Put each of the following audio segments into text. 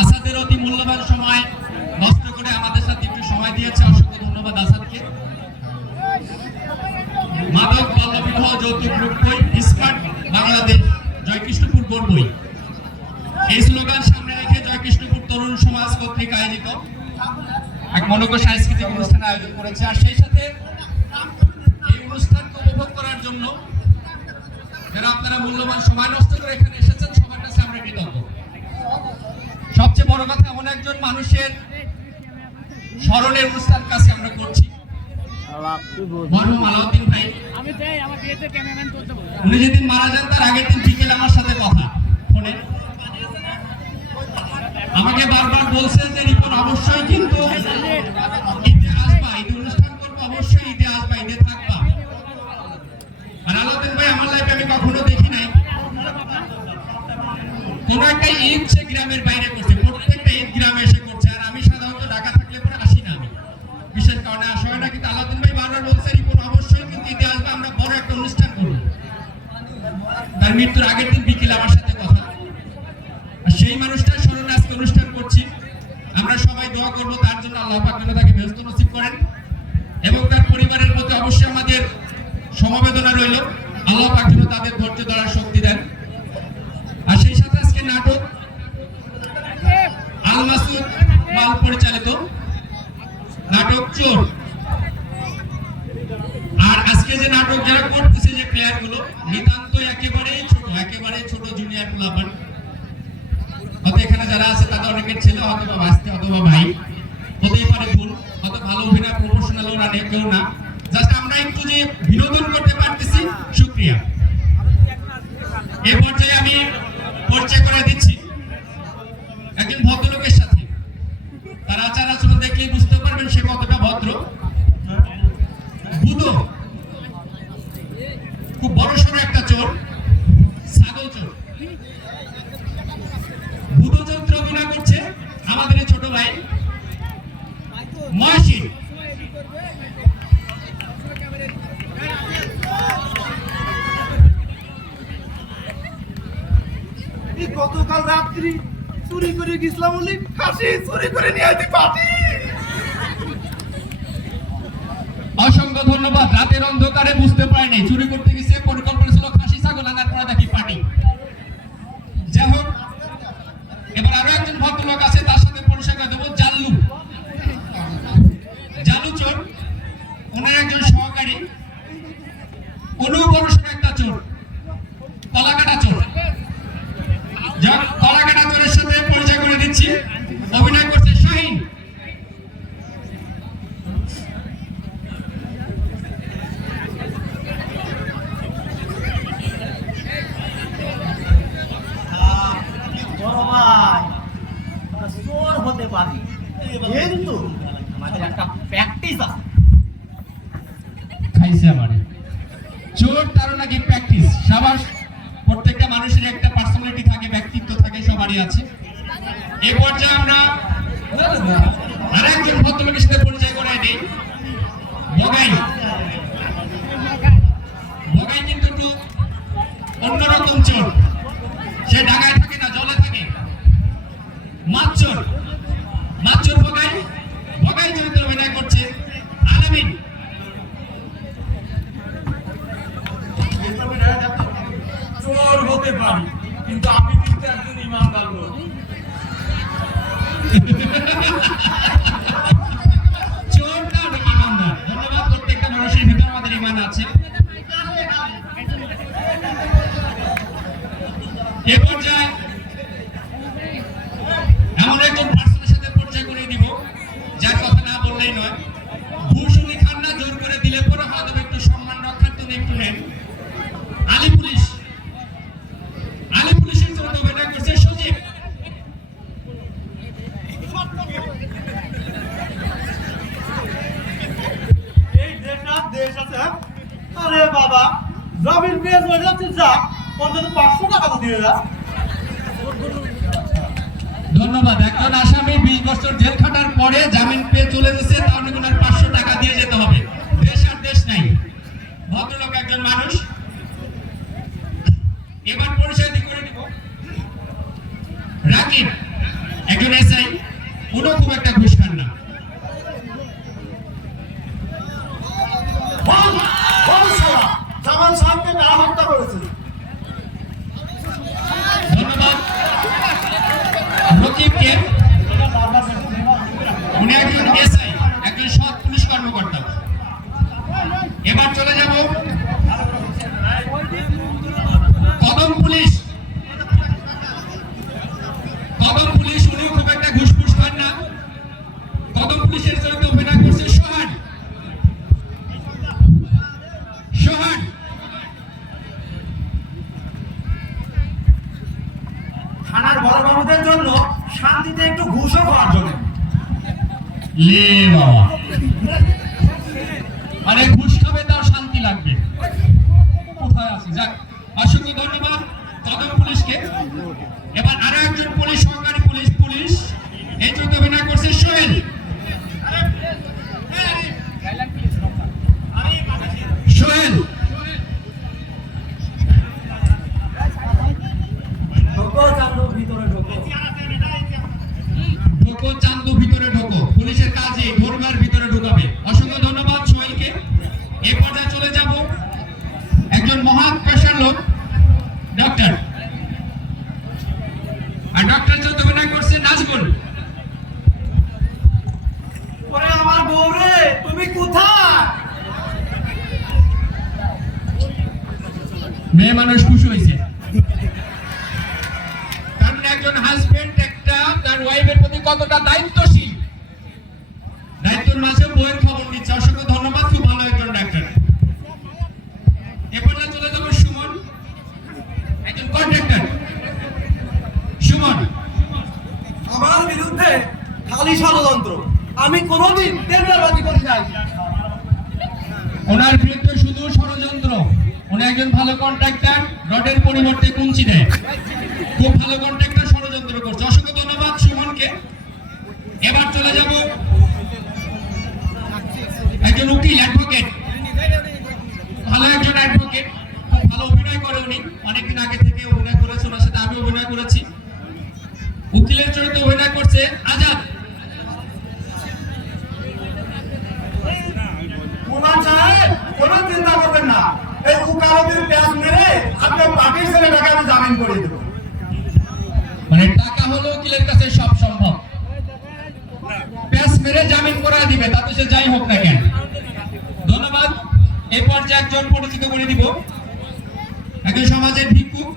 আসাদের অতি মূল্যবান সময় নষ্ট করে আমাদের সাথে একটু সময় দিয়েছে, অসংখ্য ধন্যবাদ আসাদকে। মাদক বাল্যবিবাহ যৌতুক রূপবই স্মার্ট বাংলাদেশ জয়কৃষ্ণপুর বই, এই স্লোগান সামনে রেখে জয়কৃষ্ণপুর তরুণ সমাজ কর্তৃক আয়োজিত এক মনোজ্ঞ সাংস্কৃতিক অনুষ্ঠান আয়োজন করেছে। আর সেই সাথে এই অনুষ্ঠানকে উপভোগ করার জন্য যারা আপনারা মূল্যবান সময় নষ্ট করে এখানে এসেছেন, সবার কাছে আমরা কৃতজ্ঞ। সবচেয়ে বড় কথা, এমন একজন মানুষের স্মরণের অনুষ্ঠান কাছে আমরা করছি, মরহুম আলাউদ্দিন ভাই। উনি যেদিন মারা যান তার আগের দিন বিকেলে আমার সাথে কথা ফোনে আমাকে বারবার বলছে যে রিপন অবশ্যই কিন্তু ঈদে আসবা, ঈদ অনুষ্ঠান করবো, অবশ্যই ঈদে আসবা, ঈদে থাকবা। আর আলাউদ্দিন ভাই আমার লাইফে আমি কখনো দেখি নাই কোন একটা ঈদ সে গ্রামের বাইরে করছে, প্রত্যেকটা ঈদ গ্রামে এসে করছে। আর আমি সাধারণত ঢাকা থাকলে পরে আসি না, আমি বিশেষ কারণে আসা হয় না। কিন্তু আলাউদ্দিন ভাই বারবার বলছে রিপন অবশ্যই কিন্তু ঈদে আসবা, আমরা বড় একটা অনুষ্ঠান করবো। তার মৃত্যুর আগের দিন বিকেলে আমার সাথে কথা। আর সেই মানুষটার স্মরণে আজকে অনুষ্ঠান করছি। আমরা সবাই দোয়া করবো তার জন্য, আল্লাহ পাক যেন তাকে ব্যস্ত নসিব করেন এবং তার পরিবারের প্রতি অবশ্যই আমাদের সমবেদনা রইল। আল্লাহ পাক যেন তাদের ধৈর্য ধরার শক্তি দেন। আর সেই সাথে আজকে নাটক আল মাসুদ মাল পরিচালিত নাটক চোর। আর আজকে যে নাটক যারা করতেছে, যে প্লেয়ার গুলো নিতান্ত একেবারেই ছোট জুনিয়র প্লেয়ার। হয়তো এখানে যারা আছে তাদের অনেকের ছেলে অথবা ভাস্তি অথবা ভাই হতেই পারে, ভুল হয়তো ভালো অভিনয় প্রফেশনাল ওরা কেউ না, জাস্ট আমরা একটু যে বিনোদন করতে পারতেছি, শুকরিয়া। এই পর্যায়ে আমি পরিচয় করে দিচ্ছি একজন ভদ্রলোকের সাথে। তার আচার আচরণ দেখলেই বুঝতে পারবেন সে কতটা ভদ্র। বুধো খুব বড় সড়ো একটা চোর, ছাগল চোর। বুধো চরিত্রে অভিনয় করছে আমাদের ছোট ভাই মহসিন। গতকাল রাত্রি চুরি করে গেছিলাম বলি খাসি চুরি করে নিয়ে আসি পাটি। অসংখ্য ধন্যবাদ। রাতের অন্ধকারে বুঝতে পারিনি চুরি করতে গেছে, পরিকল্পনা ছিল খাসি ছাগল আনার পরে দেখি পাটি। যাই হোক, এবার আরো একজন ভদ্রলোক আছে, তার সাথে পরিচয় করে দেবো। জালু চোর, ওনার একজন সহকারী। অনুবর্ষণ একটা চোর, কলাকাটা চোর। কলাকাটা চোরের সাথে পরিচয় করে দিচ্ছি, অভিনয় করছে শাহিন। চোর হতে পারি কিন্তু আমাদের একটা প্র্যাকটিস আছে। খাইছে আমারে চোর, তারও নাকি প্র্যাকটিস। সাবাস। প্রত্যেকটা মানুষের একটা পার্সোনালিটি থাকে, ব্যক্তিত্ব থাকে, সবারই আছে। এই পর্যায়ে আমরা আরেকজন ভদ্রলোকের সাথে পরিচয় করে দিই। বগাই কিন্তু একটু অন্যরকম চোর। সে ঢাকায় থাকে না, জলে থাকে। মাছ চোর বগাই চরিত্রে অভিনয় করছে আলামিন। চোর হতে পারি কিন্তু আমি কিন্তু একজন ইমানদার লোক। চোরটা অনেক ইমানদার। ধন্যবাদ। প্রত্যেকটা মানুষের ভিতরে আমাদের ইমান আছে। এ পর্যায়ে এমন একজন পার্সনের সাথে পরিচয় করে দিব যার কথা না বললেই নয়। ভূষণী খান্না জোর করে দিলে পরে হয়তো একটু সম্মান রক্ষার্থে একটু নেন। আলী পুলিশের জন্য অভিনয় করছে সজীব। এই দেশ আছে। আরে বাবা, জমির পেয়ে চলে যাচ্ছে, যা অন্তত 500 টাকা তো দিয়ে যা। ধন্যবাদ। একজন আসামি 20 বছর জেল খাটার পরে জামিন পেয়ে চলে গেছে, তার জন্য 500 টাকা দিয়ে যেতে হবে। দেশ আর দেশ নাই, ভদ্রলোক একজন মানুষ। এবার পরিচয় করে দিব। রাকিব একজন এসআই, উনি খুব একটা ঘুষ খান না। জামান সাহেবকে কারা হত্যা করেছে? ধন্যবাদ। রকিবকে, উনি একজন এসআই, একজন সৎ পুলিশ কর্মকর্তা। এবার চলে যাব কদম পুলিশ। কদম পুলিশ, উনিও খুব একটা ঘুষফুস খান না। কদম পুলিশের চরিত্রে অভিনয় করছে সোহান। সোহান থানার বড় বাবুদের জন্য শান্তিতে একটু ঘুষও খাওয়ার জন্য। লে বাবা, আরে ঘুষ খাবে তাও শান্তি লাগবে, কোথায় আছে? যাক, অসংখ্য ধন্যবাদ কদম পুলিশকে। এবার আরো একজন পুলিশ, সরকারি পুলিশ, এই চরিত্রে অভিনয় করছে সোহেল। সোহেল ঢোকো চান্দু ভিতরে ঢোকো। ঢোকো চান্দু ভিতরে ঢোকো, পুলিশের কাজে ধর্মের ভিতরে ঢুকাবে। অসংখ্য ধন্যবাদ সোহেলকে। এই পর্যায়ে চলে যাব একজন মহান পেশার লোক, ডক্টর। আর ডক্টর চরিত্রে অভিনয় করছে নাজমুল। ওরে আমার বউ রে, তুমি কোথায়? মেয়ে মানুষ খুশি হয়েছে, কারণ একজন হাজবেন্ড একটা তার ওয়াইফের প্রতি কতটা দায়িত্বশীল, দায়িত্বের মাঝে বইয়ের খবর নিচ্ছে। অসংখ্য ধন্যবাদ, খুব ভালো একজন ডাক্তার। এরপর চলে যাবো সুমন, একজন কন্ট্রাক্টর। সুমন আমার বিরুদ্ধে খালি ষড়যন্ত্র, আমি কোনোদিন টেন্ডারবাজি করি নাই। ওনার বিরুদ্ধে শুধু ষড়যন্ত্র। উনি একজন ভালো কন্ট্রাক্টর, রডের পরিবর্তে কুঞ্চি দেয়, খুব ভালো কন্ট্রাক্টর, ষড়যন্ত্র করছে। অসংখ্য ধন্যবাদ সুমনকে। এবার চলে যাব একজন উকিল, অ্যাডভোকেট, ভালো একজন অ্যাডভোকেট, খুব ভালো অভিনয় করে উনি, অনেকদিন আগে থেকে অভিনয় করেছে, ওনার সাথে আমি অভিনয় করেছি। উকিলের চরিত্রে অভিনয় করছে আজাদ। প্রমাণ সাহেব, কোনো চিন্তা করবেন না, এই উকালতির প্যাঁচ মেরে আপনার পার্টির ছেলেটাকে আমি জামিন করে দেব। মানে টাকা হলো উকিলের কাছে সব সম্ভব, প্যাঁচ মেরে জামিন করা দিবে, তাতে সে যাই হোক না কেন। ধন্যবাদ। এই পর্যায়ে একজন পরিচিত করে দিব, একজন সমাজের ভিক্ষুক,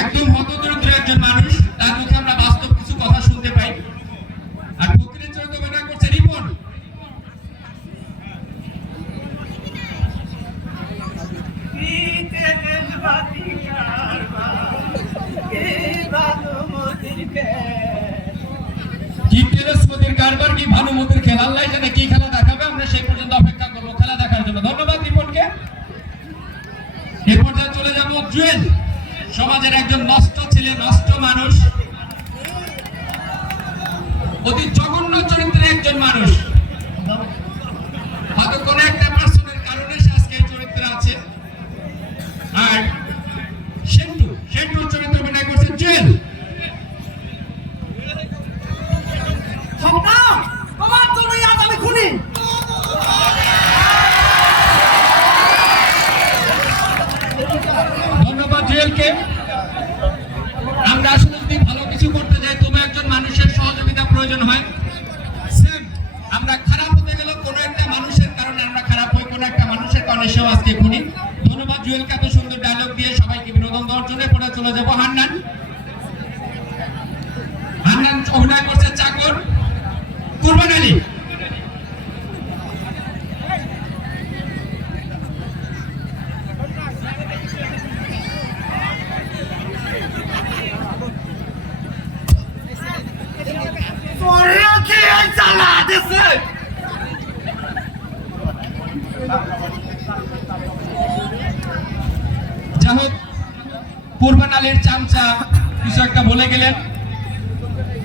একদম হতদরিদ্র একজন মানুষ, তার মুখে আমরা বাস্তব কিছু কথা শুনতে পাই। আর ফকিরের চরিত্রে অভিনয় করছে রিপন। কি তেলসমতির কারবার, কি ভানুমতির খেলা, আল্লাহ জানে কি খেলা দেখাবে, আমরা সেই পর্যন্ত অপেক্ষা করবো খেলা দেখার জন্য। ধন্যবাদ রিপনকে। এই পর্যায়ে চলে যাব জুয়েল, সমাজের একজন নষ্ট ছেলে, নষ্ট মানুষ, অতি জঘন্য চরিত্রের একজন মানুষ। হয়তো কোনো একটা পার্সনের কারণে সে আজকে এই চরিত্রে আছে। আর সেন্টু চরিত্রে অভিনয় করছে জুয়েল। তোমার জন্যই আজ আমি খুনি। ধন্যবাদ জুয়েলকে। আমরা আসলে যদি ভালো কিছু করতে যাই, তবে একজন মানুষের সহযোগিতা প্রয়োজন হয়। সেম, আমরা খারাপ হতে গেলে কোনো একটা মানুষের কারণে আমরা খারাপ হই, কোনো একটা মানুষের কারণে সেও আজকে খুনি। ধন্যবাদ জুয়েলকে এত সুন্দর ডায়লগ দিয়ে সবাইকে বিনোদন দেওয়ার জন্য। পরে চলে যাবো হান্নান। হান্নান অভিনয় করছে চাকর, কুরবান আলী। যাই হোক, কুরবান আলীর চামচা কিছু একটা বলে গেলেন।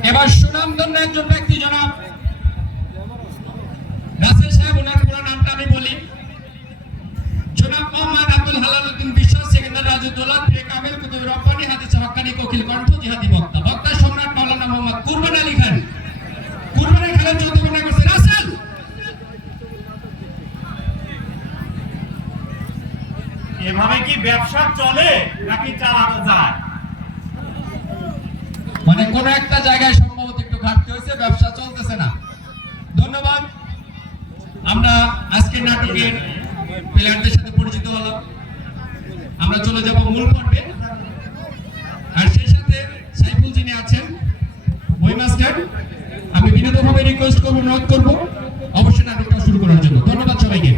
এবার সুনামধন্য একজন ব্যক্তি জনাব রাসেল সাহেব, ওনার পুরো নামটা আমি বলি, জনাব মোহাম্মদ আব্দুল হালাল উদ্দিন বিশ্বাস, সেকেন্ডার রাজু দৌলত পীরে কামেল কুতুব রব্বানী হাদিসে হক্কানি কোকিল কণ্ঠ জিহাদি বক্তা বক্তা সম্রাট মাওলানা মোহাম্মদ কুরবান আলী খান কুরবানি খানের চৌদ্দবর্ণা করছে রাসেল। এভাবে কি ব্যবসা চলে নাকি চালানো যায়? মানে কোন একটা জায়গায় সম্ভবত একটু ঘাটতি হয়েছে, ব্যবসা চলতেছে না। ধন্যবাদ। আমরা আজকের নাটকের প্লেয়ারদের সাথে পরিচিত হলাম। আমরা চলে যাব মূল পর্বে। আর সেই সাথে সাইফুল যিনি আছেন বই মাস্টার, আমি বিনীতভাবে রিকোয়েস্ট করব, অনুরোধ করব অবশ্যই নাটকটা শুরু করার জন্য। ধন্যবাদ সবাইকে।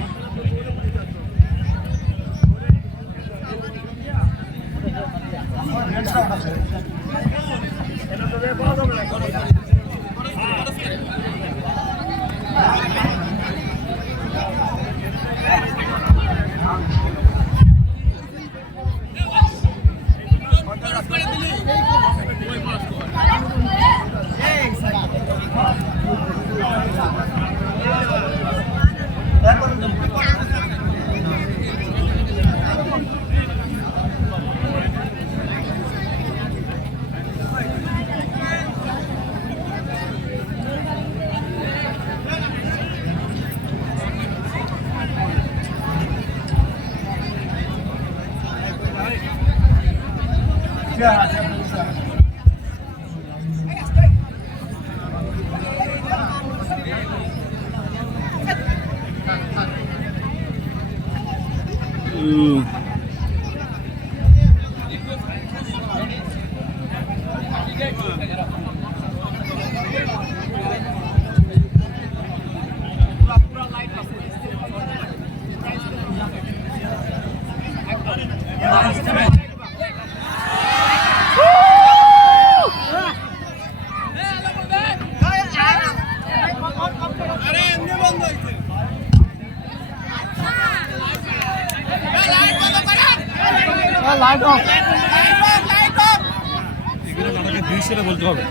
বলতে হবে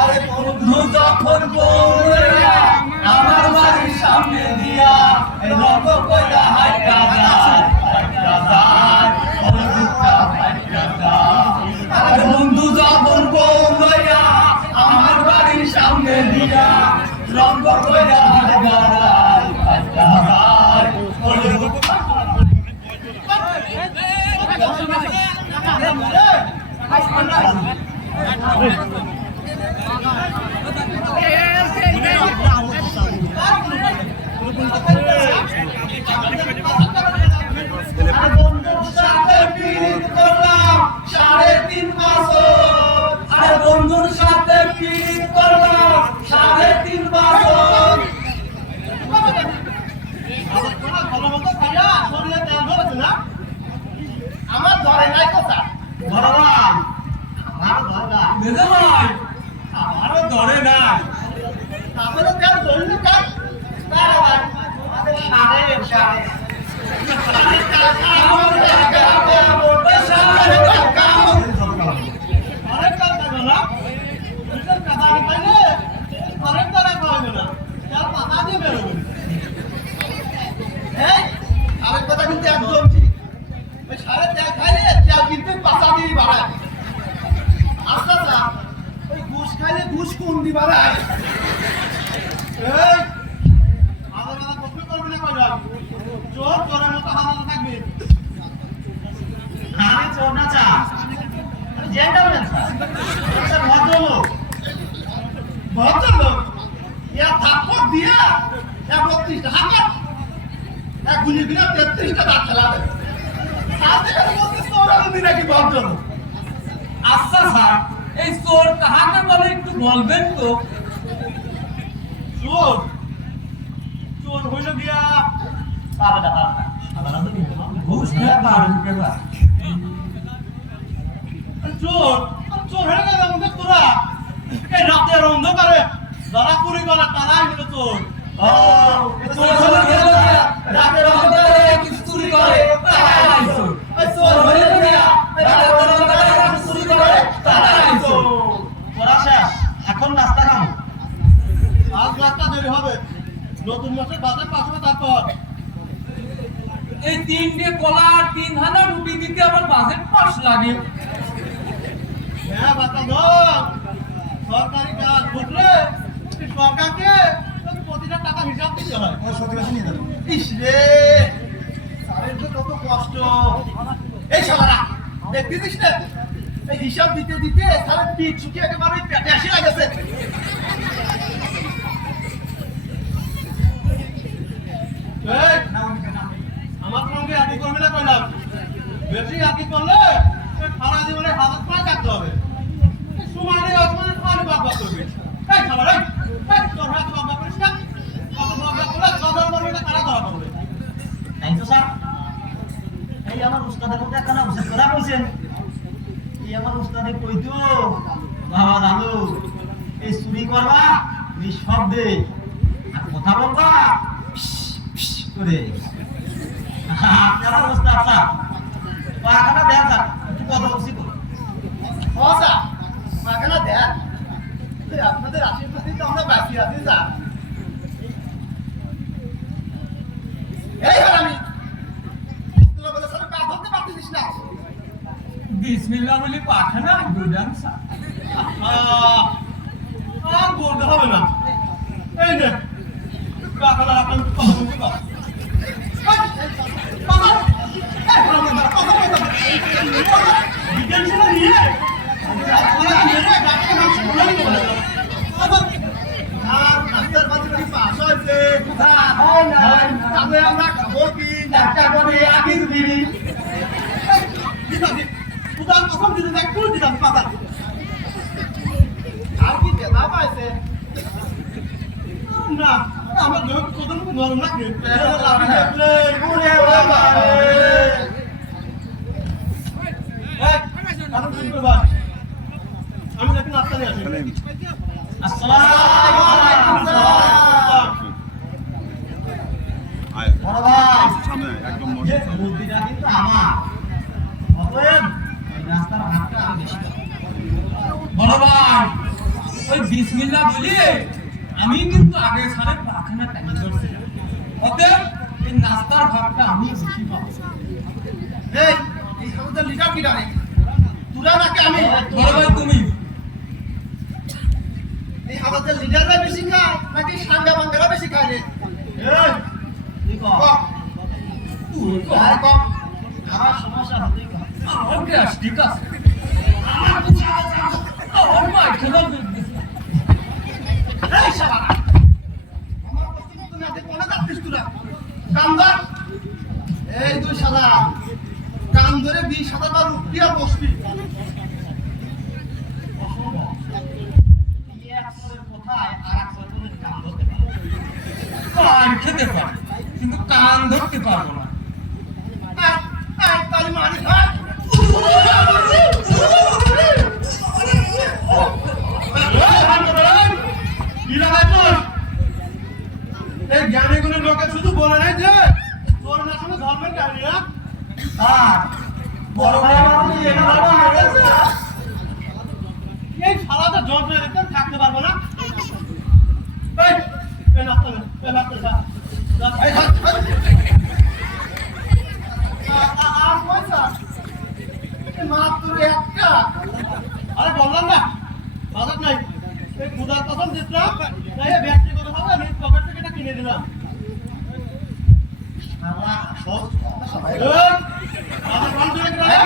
আরে বন্ধু যখন বউরা আমার বাড়ির সামনে দিয়া রঙ কইরা হাইটা যায় আরে বন্ধু যখন বউরা আমার বাড়ির সামনে দিয়া রঙ কইরা হাইটা বন্ধুর সাথে পিরিত করলাম 3.5 বছর। আরে বন্ধুর সাথে পিরিত করলাম 3.5 বছর। আমার ধরে নাই কথা ধরো না, আমারও ধরে না মেজো ভাই, আমারও ধরে না। তাহলে তেল ধরলি কাজ তারা ভাই আমাদের সাড়ে সাড়ে ভদ্রলোক ইয়া থাপ্পড় দিয়া 32টা হাত এক গুলি বিনা 33টা দাঁত ফেলাবে সাথে করে বলতে তোরা দিন নাকি ভদ্রলোক। আচ্ছা স্যার, এই চোর কাহাকে বলে একটু বলবেন তো? চোর চোর হইল গিয়া পাবে না ঘুষ খেয়ে তার ঢুকেবা। চোর চোর হয়ে গেল আমাদের তোরা এই রাতের অন্ধকারে যারা চুরি করে তারাই হলো চোর। চোর হলো গেল রাতের অন্ধকারে কিছু চুরি করে তারাই চোর। ওই চোর হইলে দিয়া রাতের বেলা চুরি করে তারাই চোর। পড়া শেষ, এখন নাস্তা খাবো। আজ রাতটা দেরি হবে, নতুন মাসের বাজার পাশে তারপর এই 3টে কলা আর 3 হানা রুটি দিতে আমার বাজেট পাস লাগে। হ্যাঁ বাতা দর সরকারি কাজ বুঝলে সরকারকে প্রতিটা টাকা হিসাব দিতে হয়। সত্যি কথা নিয়ে যাবো। ইস রে স্যারের যে কত কষ্ট। এই শালারা দেখতেছিস না, এই হিসাব দিতে দিতে স্যারের পিঠ শুকিয়ে একেবারে পেটে আসি লাগেছে। এই, আমার সঙ্গে একই করবে না কইলাম, বেশি একই করলে সারা জীবনে হাজার পায়ে কাটতে হবে। সুমানে আসমানে খালি বাবা করবে। এই শালারা এই তোর হাত বাবা করিস না, কত বাবা করলে সদর করবে না কারা ধরা করবে। তাই তো স্যার, এই আমার উস্তাদের মধ্যে একখানা উচিত কথা বলছেন। এই আমার উস্তাদে কইতো, বাবা দাদু এই চুরি করবা নিঃশব্দে আর কথা বলবা ফিস ফিস করে। আপনারা উস্তাদ স্যার, পাখানা দেন স্যার, একটু কথা বলছি তো। হসা মাখানা দেখ, আপনাদের আশীর্বাদে তো আমরা বাঁচি আছি স্যার। এই হারামি তোরা বলে স্যার পা ধরতে পারতিস না। বিসমিল্লাহ বলে পাঠানা গুদাম স্যার। বলতে হবে না, এই নে কাকালা আপনার কথা বলতে পার। আমরা খাবো কি একটা করে আকিস বিড়ি উদান কখন দিতে দেখ ফুল দিলাম পাতা আর কি দেনা পাইছে না আমার লোক কত নরম লাগে লাভি দেখলে ওরে বাবা রে আমি দেখুন নাস্তা নিয়ে আসি। আসসালামু আলাইকুম স্যার। বড় ভাই, এই বুদ্ধিটা কিন্তু আমার। অতএব এই রাস্তার ভাগটা আমি বেশি খাবো। বড় ভাই ওই বিসমিল্লাহ বলি আমি কিন্তু আগে সারে পাখানা টাইম করছিলাম, অতএব এই নাস্তার ভাগটা আমি বেশি পাবো। এই এই আমাদের লিডার কি ডারে তুরা নাকি আমি বড় ভাই তুমি এই আমাদের লিডাররা বেশি খায় নাকি সাঙ্গা বাঙ্গারা বেশি খায় রে? এই কি কও? তুই তো আর কম আমার সমস্যা হতেই পারে। ওকে ঠিক আছে আমার মা খেলা করতেছে। এই শালা আমার বস্তি তো না দেখ কোনা যাচ্ছিস তুরা কামদার এই দুই শালা কাম ধরে 20,000 বার রুপিয়া বসবি এই এক স্তরের কোথায় আর এক স্তরের কাম ধরতে পারে। কান খেতে পারে কিন্তু কান ধরতে পারবো না। তালি মারি ভাই এই জ্ঞানীগুলো লোকে শুধু বলে নাই যে তোর না শুনে ধর্মের কাহিনী না স্যার, বড় ভাই আমার বলি এটা ভালো হয়ে গেছে। এই সারাটা যন্ত্র দেখতে থাকতে পারবো না এই এই নাস্তা নে এই নাস্তা খা এই হাত আর পয়সা এই মাত্র একটা আরে বললাম না বাজার নাই এই খুদার কসম দিলাম এই ব্যক্তিগত ভাবে আমি পকেট থেকে এটা কিনে দিলাম শালা সব সবাই এই বাজার বন্ধ করে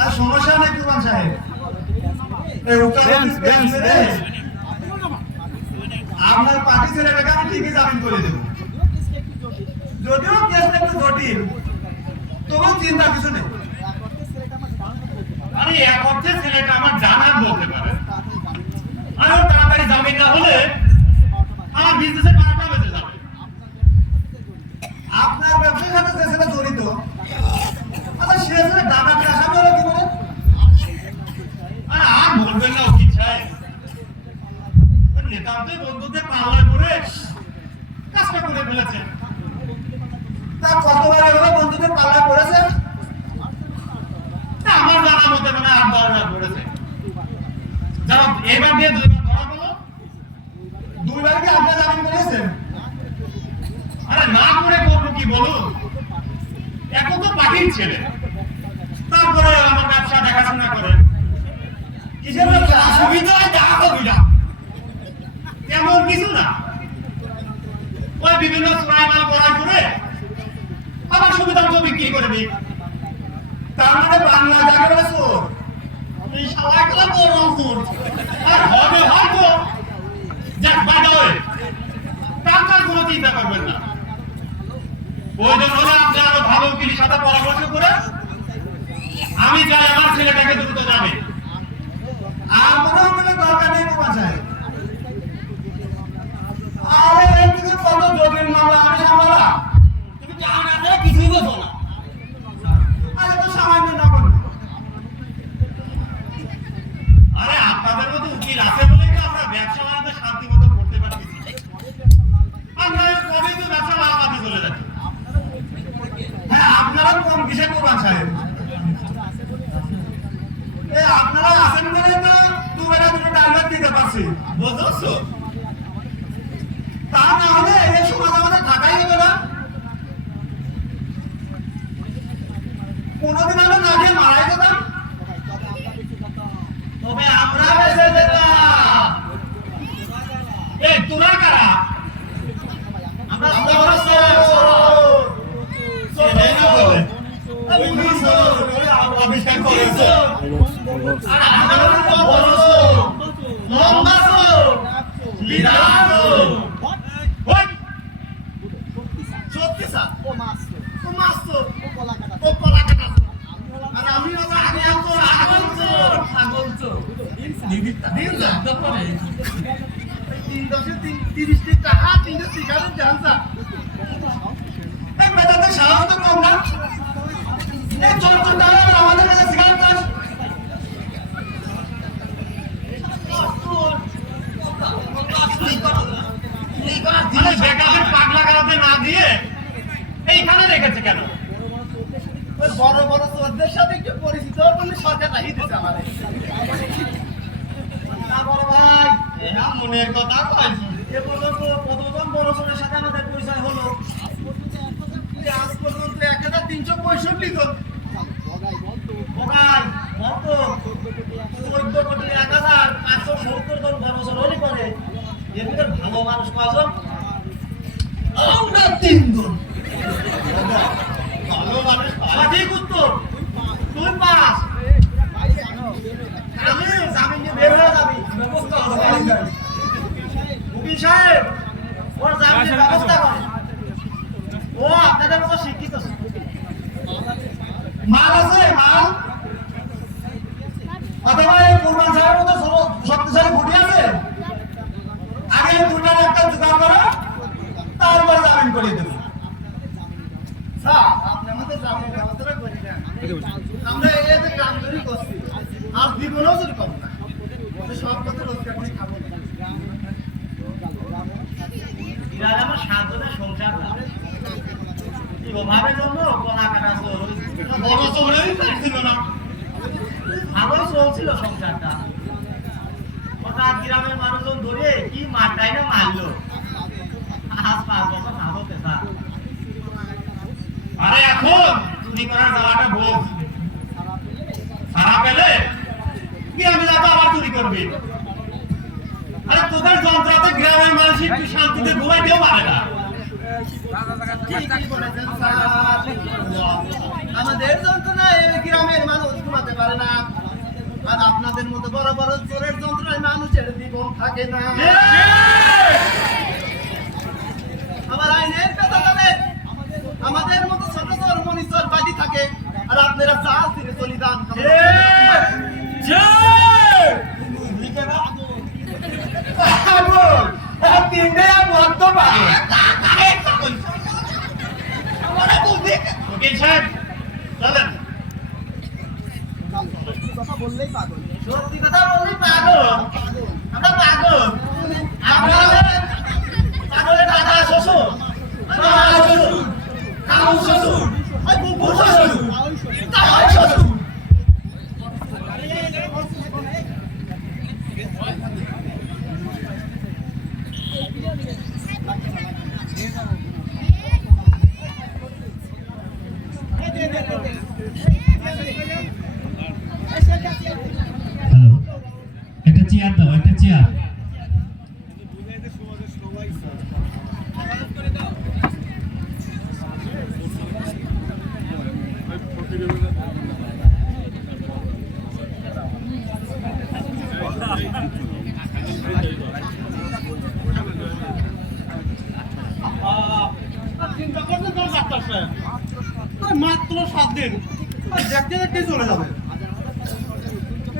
আর সমস্যা নেই কুরবান সাহেব। এই আপনার পার্টি ছেলেটাকে আমি ঠিকই জামিন করে দেবো। যদিও কেসটা একটু জটিল, তবুও চিন্তা কিছু নেই। আরে এক অর্থে ছেলেটা আমার জানার বলতে পারে। আরো তাড়াতাড়ি জামিন না হলে আমার বিজনেসের মাথাটা বেঁচে যাবে। আপনার ব্যবসার সাথে যে ছেলে জড়িত, আচ্ছা সে ছেলে ডাকাতের আসামি হলো কি করে? আর আর বলবেন না উকিল সাহেব, ওই নেতাদের বন্ধুদের পাল্লায় পড়ে কাজটা করে ফেলেছেন। তা কতবার এভাবে বন্ধুদের পাল্লায় পড়েছে? তা আমার জানা মতে মানে 8-10 বার পড়েছে। যারা এবার দিয়ে 2 বার ধরা হলো। 2 বার কি আপনি জামিন করেছেন? আরে না করে করবো কি বলুন, এখন তো পাখির ছেলে, তারপরে আমার ব্যবসা দেখাশোনা করে। কিসের ব্যবসা? সুবিধা যা সুবিধা তেমন কিছু না, ওই বিভিন্ন চোরাই মাল করাই করে আবার সুবিধা মতো বিক্রি করে দিই। তার মানে বাংলা যাকে বলে চোর। এই শালা খেলা বড় চোর। আর হবে হয়তো যাক বাধা হয়ে টাকার কোনো চিন্তা করবেন না। ওই জন্য আপনি আরো ভালো উকিলের সাথে পরামর্শ করে আমি চাই আমার ছেলেটাকে দ্রুত যাবে। আর মনে হচ্ছে দরকার নেই প্রমাণ সাহেব। আরে এর থেকে কত জটিল মামলা আমি সামলালাম। তুমি জানো না যে কিছুই বোঝো না। আরে তো সামান্য না করুন। আরে আপনাদের মতো উকিল আছে বলেই তো আমরা ব্যবসা বাণিজ্য শান্তি মতো করতে পারতেছি। আমরা কবে তো ব্যবসা লাল পাতে চলে যাচ্ছি। হ্যাঁ আপনারা কোন কিসের প্রমাণ সাহেব? আপনারা আছেন বলে তো 2 বেলা 2টো ডাল ভাত দিতে পারছি। বুঝছো? তা না হলে এই সমাজ আমাদের থাকাই হতো না। কোনোদিন আমরা না খেয়ে মারাই যেতাম। তবে আমরা বেঁচে যেতাম। এই তোরা কারা? আমরা বড় আবিষ্কার করেছে। আর আমাদের বড় লম্বা বিরাট ওই সত্যি স্যার ও মাছ তো ও কলা কাটা। আর আমি হলো আগে তো ছাগল চোর দিন যা তো করে 330 টাকা 3 সিগারেট জানসা। এই বেটাতে সাহস তো কম না। এই চোর চোর ডালে আমাদের কাছে সিগারেট চাস। মানে বেকারের পাগলা গাড়াতে না দিয়ে এইখানে রেখেছে কেন? ওই বড় বড় চোরদের সাথে একটু পরিচিত করলে সরকার রাখি দিতে আমারে। না বড় ভাই, এটা মনের কথা কয়। এ পর্যন্ত কতজন বড় চোরের সাথে আমাদের পরিচয় হলো? আজ পর্যন্ত 1365 জন। ওখান কত 14,01,570 জন বড় চোর হলি করে। এর ভিতরে ভালো মানুষ কয়জন? আমরা 3 জন। ভালো মানুষ সঠিক উত্তর। তুই পাস। আমি জামিন নিয়ে বের হয়ে যাবি। ব্যবস্থা হবে। উকিল সাহেব, ওর জামিনের ব্যবস্থা করেন। ও আপনাদের মতো শিক্ষিত ছিল। মাল আছে মাল? অথবা এই কুরবান সাহেবের মতো শক্তিশালী বুদ্ধি আছে? আগে 2টার একটা জোগাড় করো, তারপর জামিন করে দেবো। স্যার, আপনি আমাদের জামিনের ব্যবস্থাটা করে দেন। আমরা এই যে গ্রাম চুরি করছি, আর জীবনেও চুরি করবো না। সব কথা রোজগার করে খাবো না। এরা আমার 7 জনের সংসার না। এই অভাবের জন্য কলা কাটা চোর বড় চোরেই ছিল না। ভালোই চলছিল সংসারটা। হঠাৎ গ্রামের মানুষজন ধরে কি মারটাই না মারলো। আজ 5 বছর ভালো পেশা। আরে এখন চুরি করার জ্বালাটা বোঝ। সারা পেলে কি আমি যাবো আবার চুরি করবি? আরে তোদের যন্ত্রাতে গ্রামের মানুষ একটু শান্তিতে ঘুমাইতেও পারে না। ঠিকই বলেছেন স্যার। আমাদের যন্ত্রণায় এই গ্রামের মানুষ ঘুমাতে পারে না। আর আপনাদের মতো বড় বড় চোরের যন্ত্রণায় মানুষের জীবন থাকে না। আমার আইনের কথা বলে আমাদের মতো ছোট ছোট মনীষর বাড়ি থাকে। আর আপনারা চাল ফিরে চলি যান। তিনটে আর বদ্ধ পাবে উকিল সাহেব চলেন সত্যি কথা বললেই পাগল আমরা পাগল আমরা পাগলের দাদা শ্বশুর কাউ শ্বশুর বুবু শ্বশুর কাউ শ্বশুর হ্যালো, একটা চেয়ার দাও, একটা চেয়ার। চিন্তা করছেন কেন ডাক্তার সাহেব মাত্র 7 দিন দেখতে দেখতেই চলে যাবে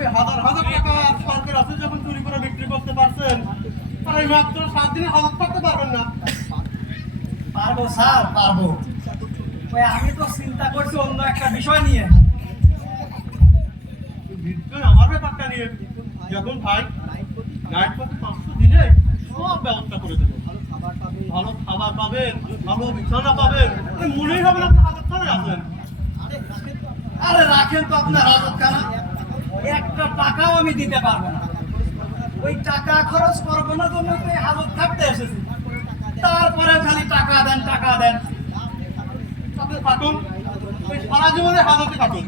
এই হাজার হাজার টাকা সরকার আছে যখন চুরি করে বিক্রি করতে পারছেন আর এই মাত্র 7 দিনে হাজার করতে পারবেন না পারবো স্যার পারবো ওই আমি তো চিন্তা করছি অন্য একটা বিষয় নিয়ে নিশ্চয়ই আমার ব্যাপারটা নিয়ে যখন ভাই নাইট প্রতি 500 দিলে সব ব্যবস্থা করে দেবো ভালো খাবার পাবেন ভালো বিছানা পাবেন মনেই হবে না হাজার টাকা আছেন আরে রাখেন তো আপনার হাজতখানা একটা টাকাও আমি দিতে পারবো না ওই টাকা খরচ করবো না জন্য তো এই হাজত থাকতে এসেছি তারপরে খালি টাকা দেন আপনি কাটুন ওই সারা জীবনে হাজাতে কাটুন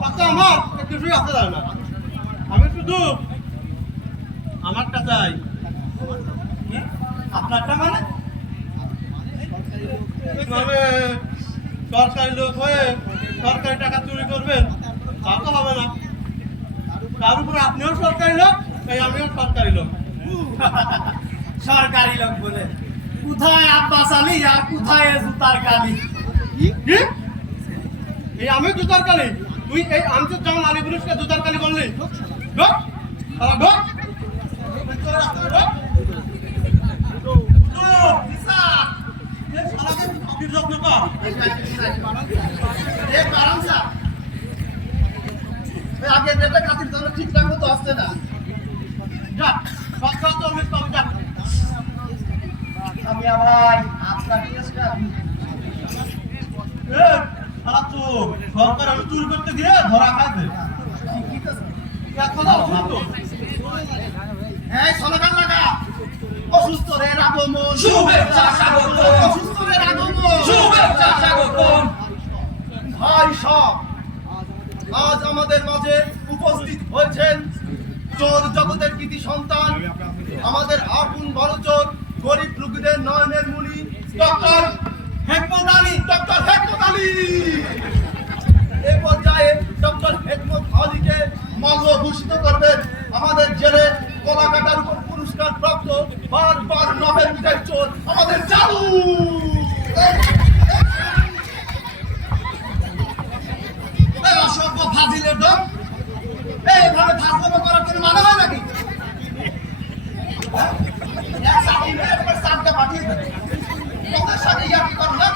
তাতে আমার কিছুই আসতে যায় না আমি শুধু আমারটা চাই আপনারটা মানে মানে সরকারি লোক হয়ে সরকারি টাকা চুরি করবেন তা তো হবে না তার উপরে আপনিও সরকারি লোক তাই আমিও সরকারি লোক সরকারি লোক বলে কোথায় আব্বাস আলী আর কোথায় এ জুতার কালি কি এই আমি জুতার কালি তুই এই আনসার জামান আলী পুলিশকে জুতার কালি বললি ঢোক সারা ঢোক ভিতরে রাস্তা ঢোক সারাদিন অফিস যত্ন কর আগে ডেটা কাটির জন্য ঠিকঠাক মতো আসছে না যা সরকার তো অফিস পাবে যা আমি ভাই আপনার কেসটা সারা চোখ সরকার আমি চুরি করতে গিয়ে ধরা খাবে এক কথা শুনতো এই স্লোগান লাগা অসুস্থ রে আগমন শুভেচ্ছা স্বাগতম। অসুস্থ রে আগমন শুভেচ্ছা স্বাগতম। ভাই সব আজ আমাদের মাঝে উপস্থিত হয়েছেন চোর জগতের কৃতি সন্তান আমাদের আপন বড় চোর গরিব রুগীদের নয়নের মুনি ডক্টর হেকমত আলী এ পর্যায়ে ডক্টর হেকমত আলীকে মল্লভূষিত করবেন আমাদের জেলে কলা কাটার উপর পুরস্কার প্রাপ্ত বারবার নোবেল বিজয়ী চোর আমাদের চালু অসভ্য ফাজিলের দল এইভাবে ফাজলামো করার কোনো মানে হয় নাকি এক সার্টিফিকেট পর সাতটা পাঠিয়ে দেবে তোমাদের সাথে ইয়াকি করো না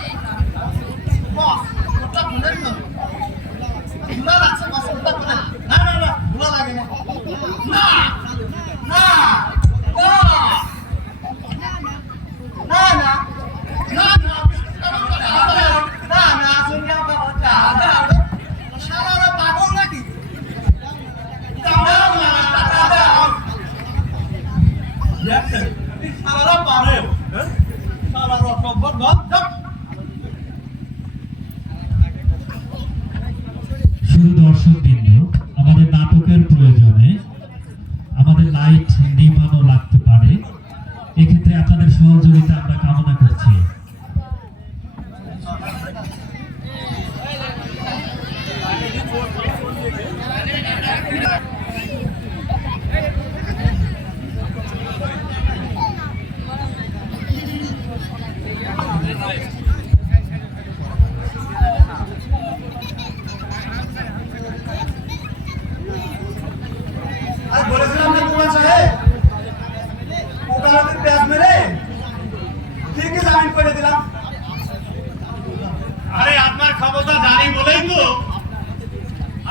বস ওটা ভুলেন না ভুলা লাগছে বস ওটা বলেন না ভুলা লাগে না না না না না না না না শুনিয়া বাবা সারা পাগল নাকি দেখছেন সারা পারে সারা অসভ্য দল শুধু দর্শকবৃন্দ, আমাদের নাটকের প্রয়োজনে আমাদের লাইট নিভানো লাগতে পারে, এক্ষেত্রে আপনাদের সহযোগিতা আমরা কামনা করছি। বলেই তো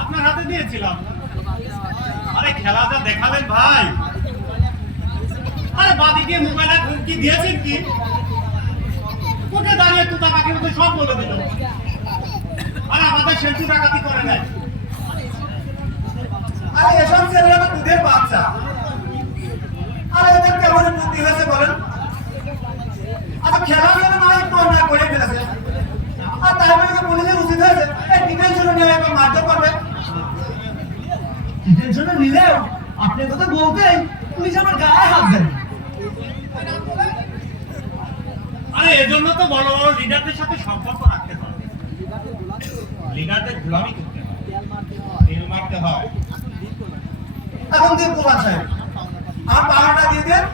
আপনার হাতে দিয়েছিলাম। আরে খেলা যা দেখালেন ভাই, আরে বাদিকে মোবাইলে হুমকি দিয়েছেন কি, কোথায় দাঁড়িয়ে তুতা কাকির মধ্যে সব বলে দিল। আরে আমাদের সেলফি ডাকাতি করে নাই। আরে এসব ছেলেরা তো দুধের বাচ্চা, আরে এদের কেমন বুদ্ধি হয়েছে বলেন? আচ্ছা খেলার জন্য না একটু অন্যায় করে ফেলেছে, আর তাই বলে কি পুলিশের উচিত হয়েছে এই ডিটেনশনে নিয়ে একবার মারধর করবে? ডিটেনশনে নিলেও আপনি কথা বলতেই পুলিশ আমার গায়ে হাত দেন। আরে এজন্য তো বড় বড় লিডারদের সাথে সম্পর্ক রাখতে হয়, লিডারদের গোলামি করতে হয়, তেল মারতে হয়। এখন দিন কুমার সাহেব আর পাহাড়টা দিয়ে দেন,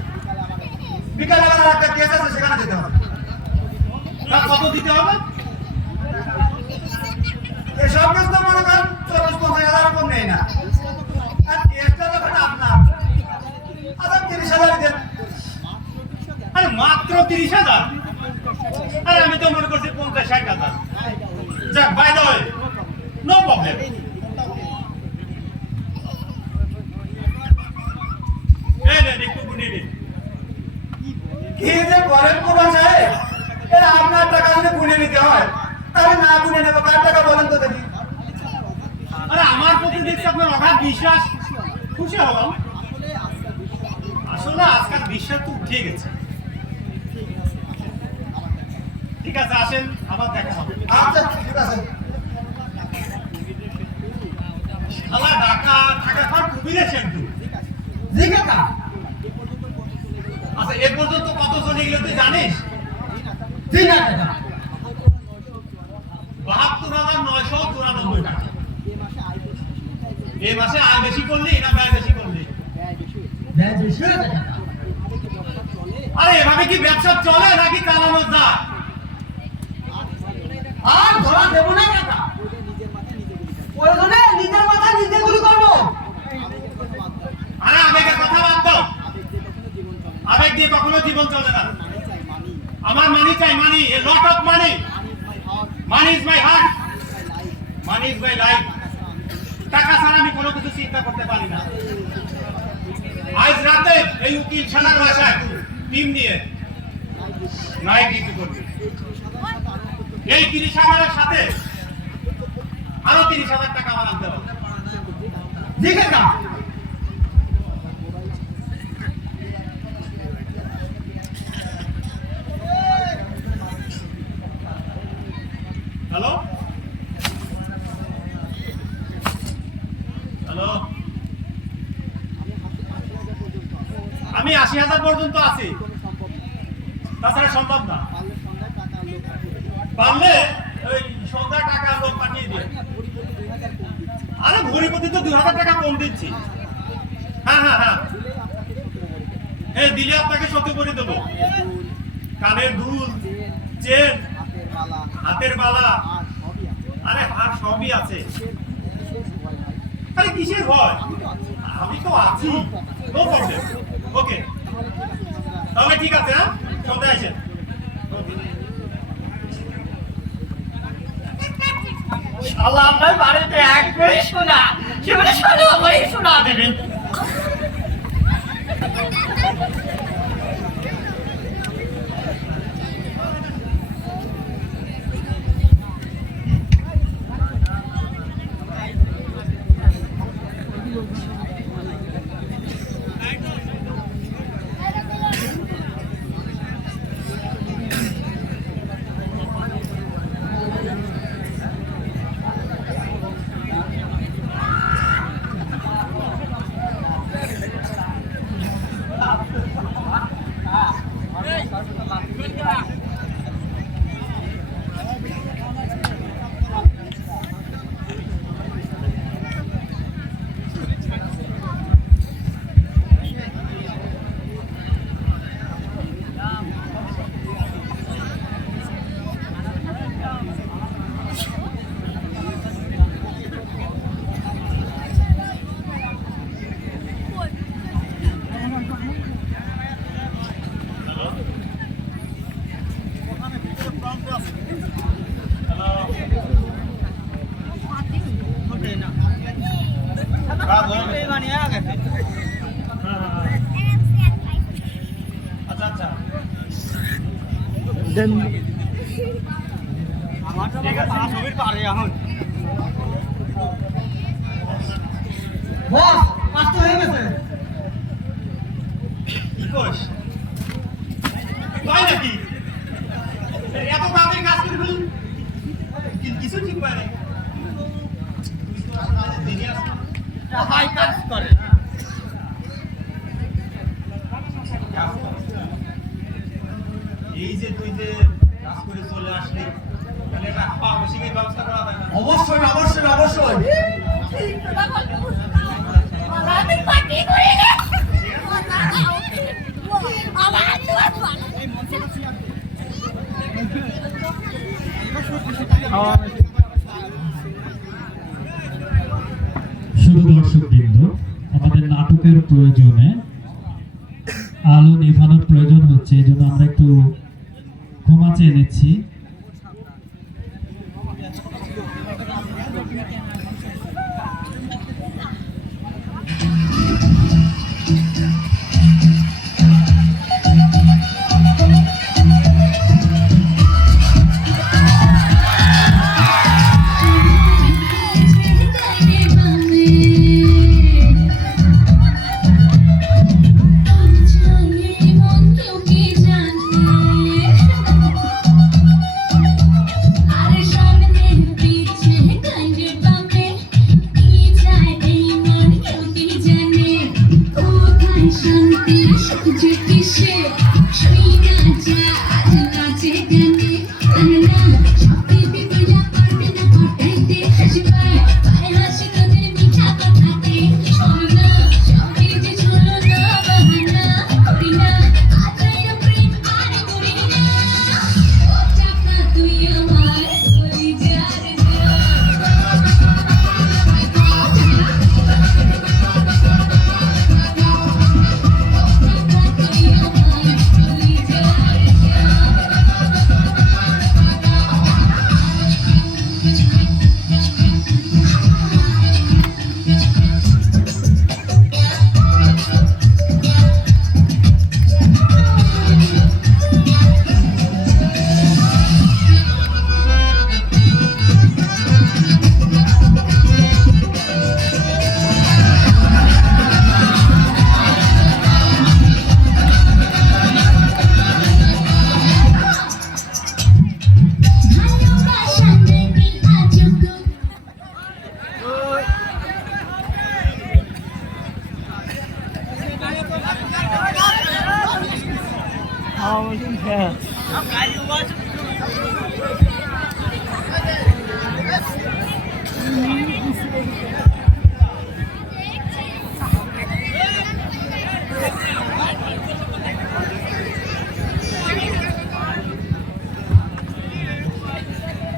বিকালে বেলা একটা কেস আছে সেখানে যেতে হবে। তা কত দিতে হবে? এসব কেস তো মনে করেন 40-50,000 কম নেই না, আর কেসটা যখন আপনার আবার 30,000 দেন। আরে মাত্র 30,000? আরে আমি তো মনে করছি 50-60,000। যাক, by the way, no problem. এই নে, একটু গুনিয়ে নিন। কি যে করেন কুমার সাহেব, এটা আপনার টাকা যদি গুনে নিতে হয় তাহলে না গুনে নেবো, কার টাকা বলেন তো দেখি। আরে আমার প্রতি দেখছি আপনার অগাধ বিশ্বাস, খুশি হলাম। আসলে আজকাল বিশ্বাস তো উঠে গেছে। ঠিক আছে, আসেন, আবার দেখা হবে। আচ্ছা ঠিক আছে। শালা ঢাকা ঢাকা খান কুমিরেছেন তো। জি কাকা। আচ্ছা, এ পর্যন্ত কত চলে গেল তুই জানিস? জি না কাকা। ৭২,৯৯৪ টাকা। এই মাসে আয় বেশি করলি না ব্যয় বেশি করলি? ব্যয় বেশি হয়েছে কাকা। আরে এভাবে কি ব্যবসা চলে নাকি চালানো যায়? আর ধরা দেবো না কাকা, প্রয়োজনে নিজের মাথা নিজে গুলি করবো। আরে আবেগের কথা বাদ দাও, আবেগ দিয়ে কখনো জীবন চলে না। আমার মানি চাই, money, a lot of money. Money is my heart, money is my life. টাকা ছাড়া আমি কোনো কিছু চিন্তা করতে পারি না। আজ রাতে এই উকিল শালার বাসায় টিম নিয়ে নাইট ডিউটি করবে। এই 30,000-এর সাথে আরো 30,000 টাকা আমার আনতে হবে। জি কাকা। হ্যালো হ্যালো, আমি 80,000 পর্যন্ত আছি, তাছাড়া সম্ভব না। পারলে ওই সন্ধ্যা টাকা লোক পাঠিয়ে দিন। আরে ভরি প্রতি তো 2,000 টাকা কম দিচ্ছি। হ্যাঁ হ্যাঁ হ্যাঁ, হ্যাঁ দিলে আপনাকে সত্যি করে দেবো। কানের দুল, চেন, হাতের বালা, আরে হার সবই আছে। আরে কিসের ভয়, আমি তো আছি, নো প্রবলেম। ওকে, তাহলে ঠিক আছে, হ্যাঁ সন্ধ্যায় আসেন। শালা আপনার বাড়িতে এক করে শোনা, সেবারে শোনা করে শোনা দেবেন। আচ্ছা আমার তো ঠিক আছে ছবির পারে এখন বস কাজটা হয়ে গেছে কি করিস তাই নাকি এত তাড়াতাড়ি কাজ করে ফেলি কিছু ঠিক পারে হাই কাজ করে এই যে তুই যে কাজ করে চলে আসলি তাহলে একটা পাবলিশিং এর ব্যবস্থা করা যায় না অবশ্যই অবশ্যই অবশ্যই আমি পার্টি করে রে আমার তোমার শুভ দর্শকবৃন্দ, আমাদের নাটকের প্রয়োজনে আলো নেভানোর প্রয়োজন হচ্ছে, এই জন্য আমরা একটু ক্ষমা চেয়ে নিচ্ছি।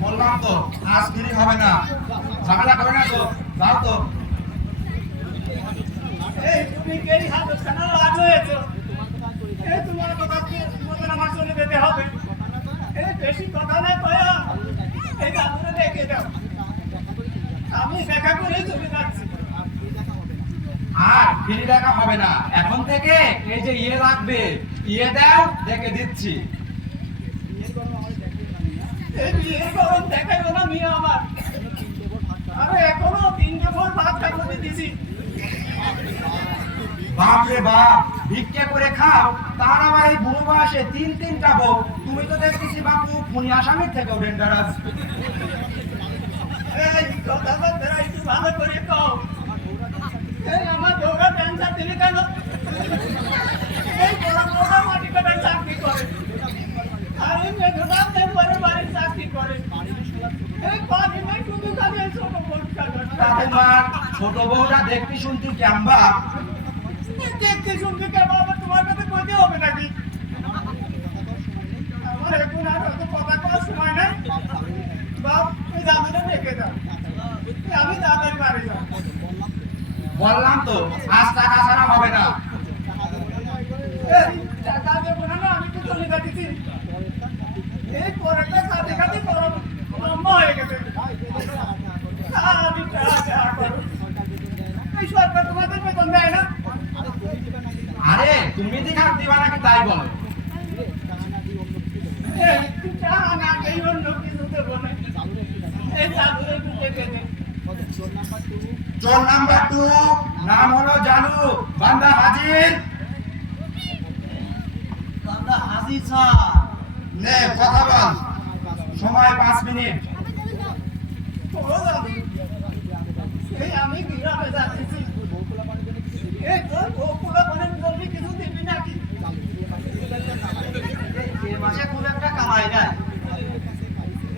বললাম তো আজ ফ্রি হবে না ঝামেলা করে না তো যাও তো এই তুমি কেরি হাত খানা লাগ হয়েছো এই তোমার কথা মতন আমার চলে যেতে হবে এই বেশি কথা না কয়া এই গাছটা দেখে যাও আমি দেখা করে চলে যাচ্ছি আর ফিরে দেখা হবে না, এখন থেকে এই যে ইয়ে লাগবে, ইয়ে দাও দেখে দিচ্ছি। এই বিয়ের গরম দেখাইবো না মিয়া আমার আরে এখনো 3টে ভোর ভাত খাইতে দিছি বাপ রে বাপ, ভিক্ষা করে খাও, তার আবার এই বুড়ো বয়সে 3-3টা বউ। তুমি তো দেখতেছি বাপু খুনি আসামির থেকেও ডেঞ্জারাস। এই কথাবার্তা একটু ভালো করে কও এই আমার বউরা ক্যান্সার দিলি কেন এই বড় বউরা মাটি কাটার চাকরি করে আর এই মেঘনাথ পরে বাড়ির চাকরি করে এই পানি নাই শুধু খালি এই ছোট বউটা তোমার ছোট বউটা দেখতে শুনতে কেমবা, দেখতে শুনতে কেমন আবার তোমার কাছে কইতে হবে নাকি আমার এখন আর অত কথা কওয়ার সময় নাই বাপ এই দাদাটা দেখে দাও আমি দাদার বাড়ি যাও বললাম তো আজ টাকা ছাড়া হবে না। এই টাকা দেবো না আমি তো চলে যাচ্ছি এই পরেরটা খাতে খাতে গরম লম্বা হয়ে গেছে আমি টাকা করো এই সরকার তোমাদের বেতন দেয় না আরে তুমি দিঘাত দিবা নাকি তাই বলো। চোর নাম্বার 2 নাম হলো জানু, বান্দা হাজির। বান্দা হাজির স্যার। নে কথা বল, সময় 5 মিনিট। এই আমি গ্রামে যাচ্ছি, এই তোর বউগুলো মানে বলবি কিছু দিবি নাকি? এ মাসে খুব একটা কামাই নাই,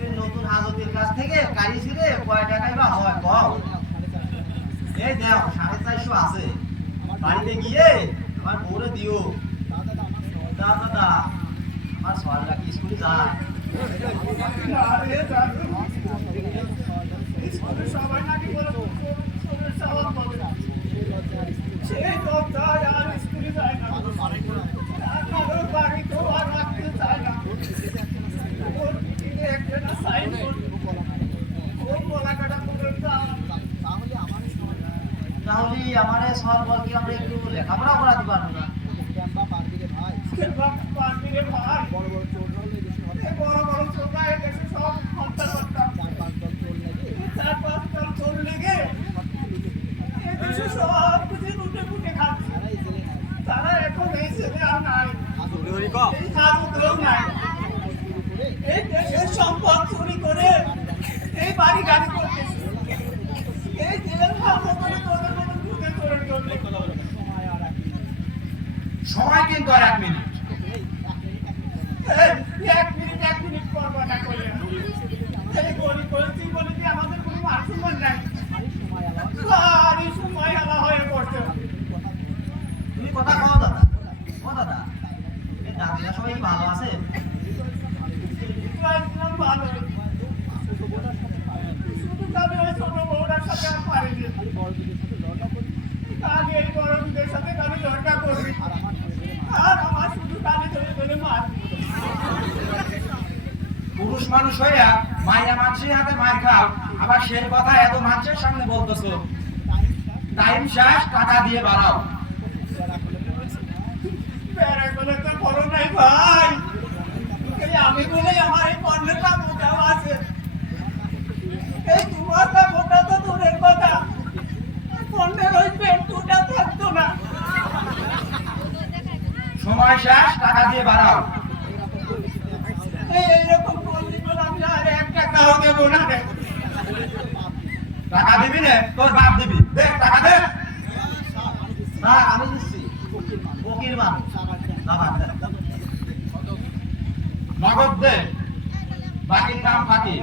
এই নতুন হাজতের কাছ থেকে গাড়ি ছিঁড়ে কয় টাকাই বা হয় কম? এই দেখ 450 আছে, বাড়িতে গিয়ে আমার বউরে দিও। দাদা আমার 6 লাখ স্কুলে যায়। সবাই নাকি বলে স্বভাব বলে, সেই লোক যায় আর স্কুলে যায় না, কারোর বাড়িতেও আর রাখতে চায় না। ওর পিঠে একটা সাইন ও বলা কাটা করে তাহলে আমারে সব বল কি আমরা একটু লেখাপড়া করাতে পারবো না? বড় বড় চোরা এদেশে সব হত্যা করতাম, 4-5 দল চোর লেগে এদেশে সব কিছু লুটে ফুটে খাচ্ছে। তারা এখন এই ছেলে আর নাই, এই হাজতেও নাই। এই দেশের সম্পদ চুরি করে এই বাড়ি গাড়ি করতেছে, এই জেল ভালো করে তোদের মতো ঘুরে তোরে চলবে। সময় কিন্তু আর 1 মিনিট। এক মিনিট করবো না করে এই গরিব বলছি বলে কি আমাদের কোনো মাসুমান নাই, আর এই সময় আলা হয়ে পড়ছে। তুমি কথা কও দাদা, ও দাদা এই দাদিরা সবাই ভালো আছে? ভালো, শুধু তবে ওই ছোট বউটার সাথে আর পারিনি, কালি এই বড়দের সাথে কালি ঝগড়া করবি আর আমার শুধু কালি ধরে ধরে মারবি। পুরুষ মানুষ হইয়া মাইয়া মানুষের হাতে মার খাও, আবার সেই কথা এত মানুষের সামনে বলতেছো। টাইম শেষ, টাকা দিয়ে বাড়াও। প্যারাগুলো তো বড় নাই ভাই, এই আমি বলে আমার এই পণ্যের দামটাও আছে, এই তোমার দামটা তো দূরের কথা, পণ্যের ওই পেটটা থাকতো না। সময় শেষ, টাকা দিয়ে বাড়াও। এইরকম বললি বলে আমি আর 1 টাকাও দেবো না রে। টাকা দিবি না, তোর বাপ দিবি। দে টাকা দে। না আমি দিচ্ছি, ফকির মানুষ বাবা নগদ দে, বাকির দাম ফাঁকি।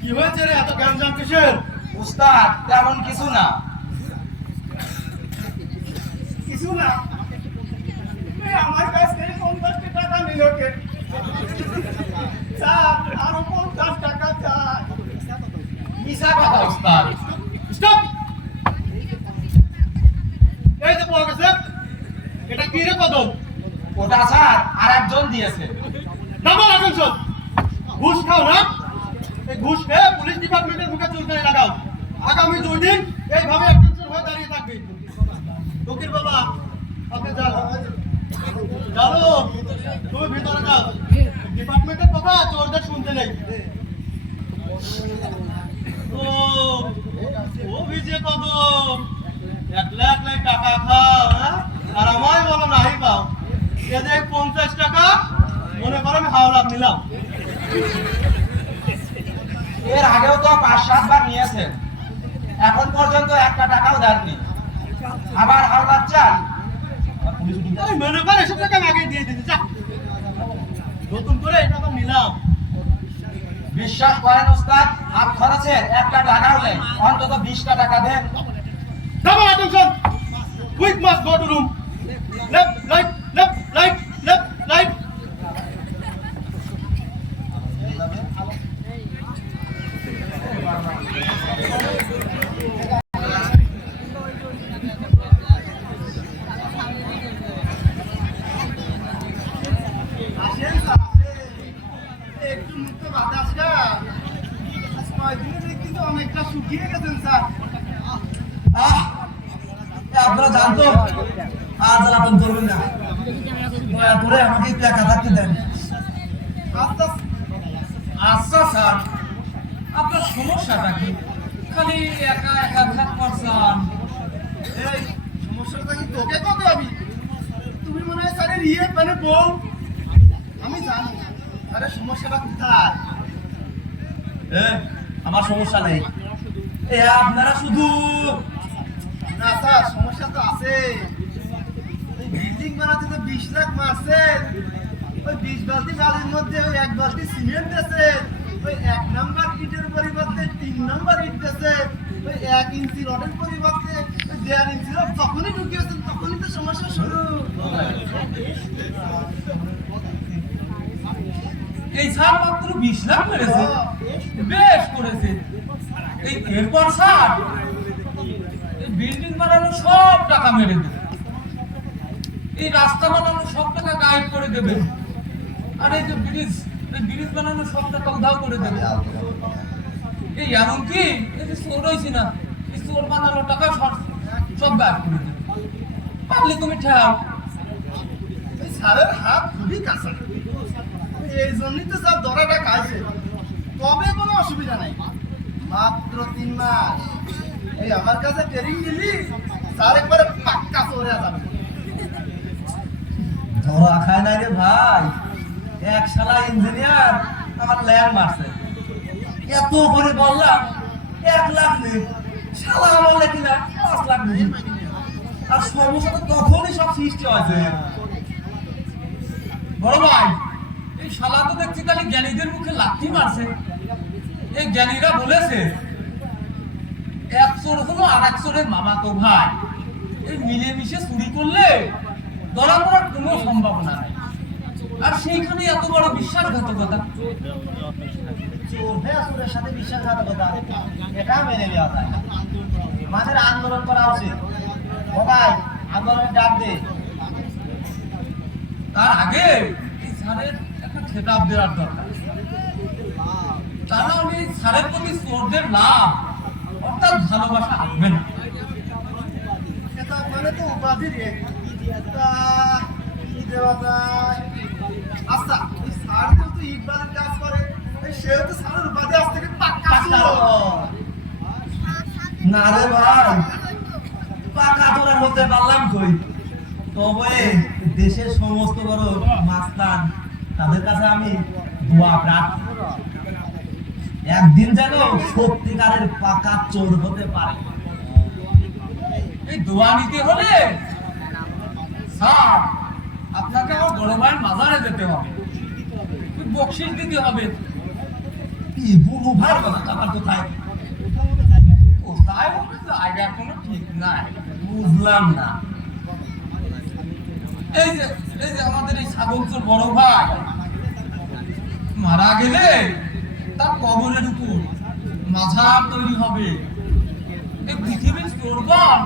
কি হয়েছে রে, এত গ্যাঞ্জাম কিসের? উস্তাদ তেমন কিছু না। কিছু না, এই আমার কাছ থেকে 50 টাকা নিল কে? স্যার আরো 50 টাকা চাই। মিছা কথা উস্তাদ। স্টপ! এই তো পড়ে গেছে, এটা কি রে কদম? ওটা স্যার আর একজন দিয়েছে। Double attention! ঘুষ খাও না? এই ঘুষ খেয়ে পুলিশ ডিপার্টমেন্টের মুখে চুলকানি লাগাও। আগামী 2 দিন এইভাবে অ্যাটেনশন হয়ে দাঁড়িয়ে থাকবি। ফকির বাবা, আপনি যান। জানো, তুমি ভিতরে যাও। ডিপার্টমেন্টের কথা চোরদের শুনতে নেই। ও ভিজে কদম, একলা টাকা খাও, হ্যাঁ? আর আমায় বলো নাহি পাও। এদের 50 টাকা মনে করো আমি হাওলাত নিলাম। এর আগেও তো 5-7 বার নিয়েছেন, এখন পর্যন্ত 1 টাকাও দেননি, আবার হাওলাত চান। আমি মনে করে এসব টাকা আমি আগে দিয়ে দিতে যা, নতুন করে এটা তো নিলাম। বিশ্বাস করেন উস্তাদ, হাত খরচের 1 টাকাও নেই, অন্তত 20 টাকা দেন। Double attention! Quick must go to room. Left right left right left right. একটু মুক্ত বাতাসটা কয়েকদিনে দেখছি তো অনেকটা শুকিয়ে গেছেন স্যার। আপনারা জানতো আর জ্বালাতন করবেন না, দয়া করে আমাকে একটু একা থাকতে দেন। আচ্ছা আচ্ছা স্যার, আপনার সমস্যাটা কি? খালি একা একা থাক করছেন। এই সমস্যাটা কি তোকে কত আমি? তুমি মনে হয় স্যারের মানে বউ। আমি জানি স্যারের সমস্যাটা কোথায়। আমার সমস্যা নেই, আপনারা শুধু না স্যার, সমস্যা তো আছে। ওই বিল্ডিং বানাতে তো 20 লাখ মারছে, ওই 20 বালতি বালির মধ্যে ওই 1 বালতি সিমেন্ট আছে, ওই 1 নাম্বার ইটের পরিবর্তে 3 নাম্বার ইট আছে, ওই 1 ইঞ্চি রডের পরিবর্তে ওই 1.5 ইঞ্চি রড তখনই ঢুকিয়েছেন, তখনই তো সমস্যা শুরু। এই স্যার মাত্র 20 লাখ মেরেছে, বেশ করেছে। এরপর স্যার এই বিল্ডিং বানানো সব টাকা মেরে দেবে, এই রাস্তা বানানো সব টাকা গায়েব করে দেবে, আর এই যে ব্রিজ বানানো সব টাকা উধাও করে দেবে। এই এমনকি এই যে চোর হয়েছি না, এই চোর বানানো টাকা সব গায়েব করে দেবে। পারলে তুমি ঠেও। এই স্যারের হাত খুবই কাঁচা, এই জন্যই তো স্যার ধরাটা খাইছে। তবে কোনো অসুবিধা নাই, মাত্র 3 মাস এই আমার কাছে ট্রেনিং নিলি, স্যার একবারে পাক্কা চলে যাবে। ধরা খায় না রে ভাই, এক শালা ইঞ্জিনিয়ার আমার ল্যান্ড মারছে, এত করে বললাম 1 লাখ নেই, শালা বললে কিনা 5 লাখ নেই। আর সমস্যা তো তখনই সব সৃষ্টি হয়েছে। বড় ভাই, এই শালা তো দেখছি খালি জ্ঞানীদের মুখে লাথি মারছে। এই জ্ঞানীরা বলেছে এক চোর হলো আর এক চোরের মামাতো ভাই, এই মিলেমিশে চুরি করলে ধরা পড়ার কোনো সম্ভাবনা নেই। আর সেইখানে এত বড় বিশ্বাসঘাতকতা। চোরের সাথে বিশ্বাসঘাতকতা, এটা মেনে নেওয়া যায় না। আমাদের আন্দোলন করা উচিত। ভাই আন্দোলনের ডাক দে। তার আগে এই স্যারের একটা খেতাব দেওয়ার দরকার। তা না হলে এই স্যারের প্রতি চোরদের লাভ অর্থাৎ ভালোবাসা আসবে না। এটা মানে তো উপাধি রে, তা কি দেওয়া যায়? আচ্ছা, ওই স্যার তো ইটবালির কাজ করে, এই সেও তো স্যারের উপাধি আজ থেকে পাক্কা ছিল। না রে ভাই, পাকা তোরা হতে পারলাম কই। তবে দেশের সমস্ত বড় মাস্তান তাদের কাছে আমি দোয়া প্রার্থী, একদিন যেন সত্যিকারের পাকা চোর হতে পারে। এই দোয়া নিতে হলে স্যার আপনাকে আমার বড় ভাইয়ের মাজারে যেতে হবে, বকশিস দিতে হবে। কি বুড়ো ভাইয়ের কথা আমার কোথায়? কোথায় হবে জায়গা কোনো ঠিক নাই। বুঝলাম না। এই যে আমাদের এই ছাগল চোর বড় ভাই মারা গেলে তার কবরের উপর মাজার তৈরি হবে। এই পৃথিবীর চোরগণ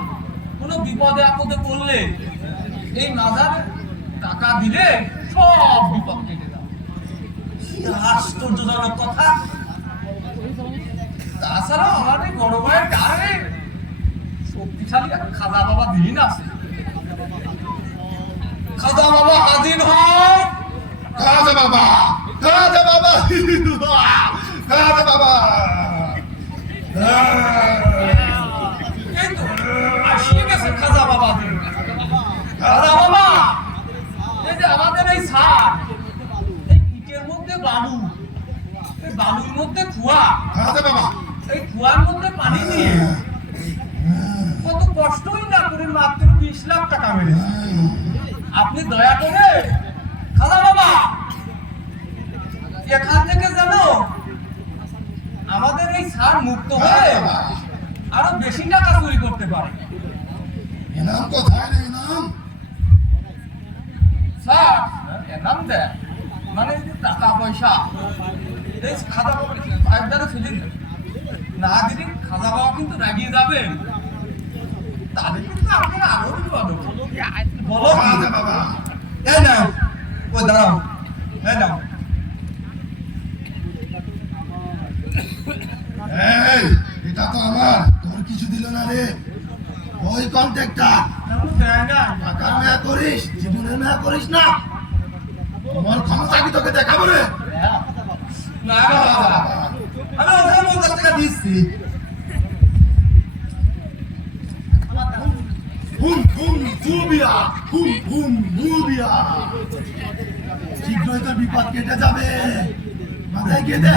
কোনো বিপদে আপদে পড়লে এই মাজারে টাকা দিলে সব বিপদ কেটে যাবে। কি আশ্চর্যজনক কথা। তাছাড়াও আমার এই বড় ভাইয়ের গায়ে শক্তিশালী এক খাজা বাবা দিন আছে। খাজা বাবা হাজির হও। খাজা বাবা, খাজা বাবা, খাজা বাবা। এই তো আসিয়ে গেছে খাজা বাবা দিন। খাজা বাবা, এই যে আমাদের এই ছাদ, এই ইটের মধ্যে বালু, এই বালুর মধ্যে কুয়া, খাজা বাবা, এই কুয়ার মধ্যে পানি নিয়ে কত কষ্টই না করে মাত্র 20 লাখ টাকা মেরেছে। আপনি দয়া করে খাজা বাবা এখান থেকে জানো আমাদের এই সার মুক্ত হয়ে আরো বেশি টাকা চুরি করতে পারে। এনাম কোথায় রে এনাম? স্যার এনাম দেয় মানে এই যে টাকা পয়সা এই খাজা বাবা একবারে ফেলে দেয় না দিদি, খাজা বাবা কিন্তু রাগিয়ে যাবে, তাদের কিন্তু আপনারা আরো বিপদ বলো। খাজা বাবা, এই নাও, ওই দাঁড়াও, এই নাও। এই এটা তো আমার, তোর কিছু দিল না রে। ওই কন্ট্রাক্টর দেয় না টাকার মেয়া করিস, জীবনের মেয়া করিস না। আমার ক্ষমতা কি তোকে দেখাবো রে? না বাবা, আমি ওখানে 50 টাকা দিচ্ছি। হুম হুম মুবিয়া, হুম হুম মুবিয়া। শীঘ্রই তোর বিপদ কেটে যাবে। মাথায় গিয়ে দে,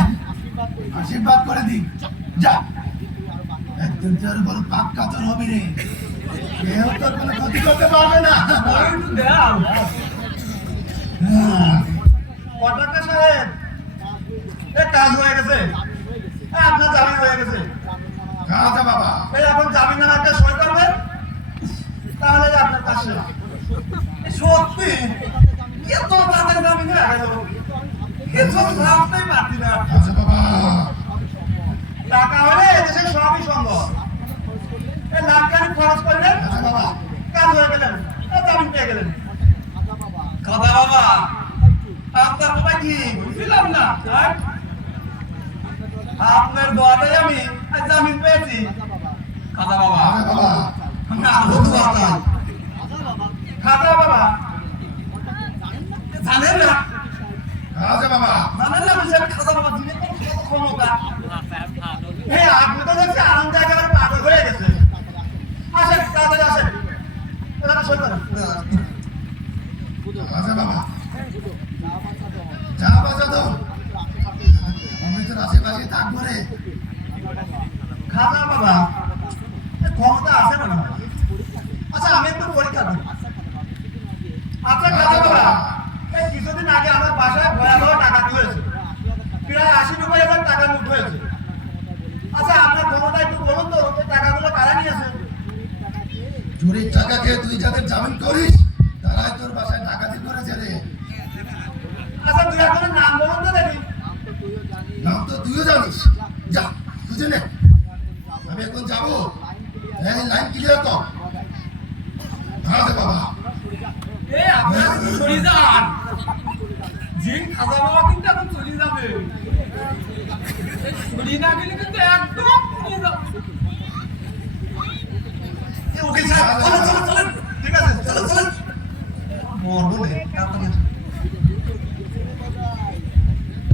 আশীর্বাদ করে দি। যা, একদিন তোর বড় পাক্কা তোর হবে রে। কেউ তোর কোনো ক্ষতি করতে পারবে না। কন্ট্রাক্টর সাহেব, এই কাজ হয়ে গেছে, আপনার জামিন হয়ে গেছে। আচ্ছা বাবা, এই এখন জামিনের একটা সই করবেন, তাহলে আপনার কাজ শেষ। সত্যি এত তাদের জামিন হয়ে গেল, কিছু ভাবতেই পারছি না। আচ্ছা বাবা, টাকা হলে এদেশে সবই সম্ভব। এই লাখ খানিক খরচ করলেন, আচ্ছা বাবা, কাজ হয়ে গেলেন, জামিন পেয়ে গেলেন। কথা বাবা, আপনার কথা কি বুঝলাম না। আপনার দোয়াতেই আমি আজ জামিন পেয়েছি। কথা বাবা, আচ্ছা বাবা, না বুঝলাম না। খাতা বাবা, জানেন না, আচ্ছা বাবা, জানেন না বিষয় খাতা বাবা দিনে কত ক্ষমতা। হ্যাঁ, আপনি তো দেখছি আনন্দে একেবারে পাগল হয়ে গেছে। আসেন, তাড়াতাড়ি আসেন, এখানে সই করেন। আচ্ছা বাবা, যা বাজা তো, আমি তোর আশেপাশে থাকবো রে। খাতা বাবা, ক্ষমতা আছে না? আচ্ছা, আমি একটু পরীক্ষা দিই। আচ্ছা খাতা বাবা, এই কিছুদিন আগে আমার বাসায় ভয়াবহ ডাকাতি হয়েছে, প্রায় 80-90 টাকা লুট হয়েছে। আচ্ছা, আপনার ক্ষমতা একটু বলুন তো, এই টাকাগুলো কারা নিয়েছে? চুরির টাকা খেয়ে তুই যাদের জামিন করিস, তারাই তোর বাসায় ডাকাতি করেছে রে। আচ্ছা, দুই একজনের নাম বলুন তো দেখি। নাম তো তুইও জানিস। যা, বুঝে নে। আমি এখন যাবো, লাইন ক্লিয়ার কর। আচ্ছা বাবা, এই আপনারা কিন্তু সরে যান। যে খাজা বাবা কিন্তু এখন চলে যাবে। এই সরে না গেলে কিন্তু একদম চলে যাবে। ওকে স্যার, চলেন চলেন চলেন, ঠিক আছে, চলেন চলেন। মরবো রে, তাড়াতাড়ি আসুন।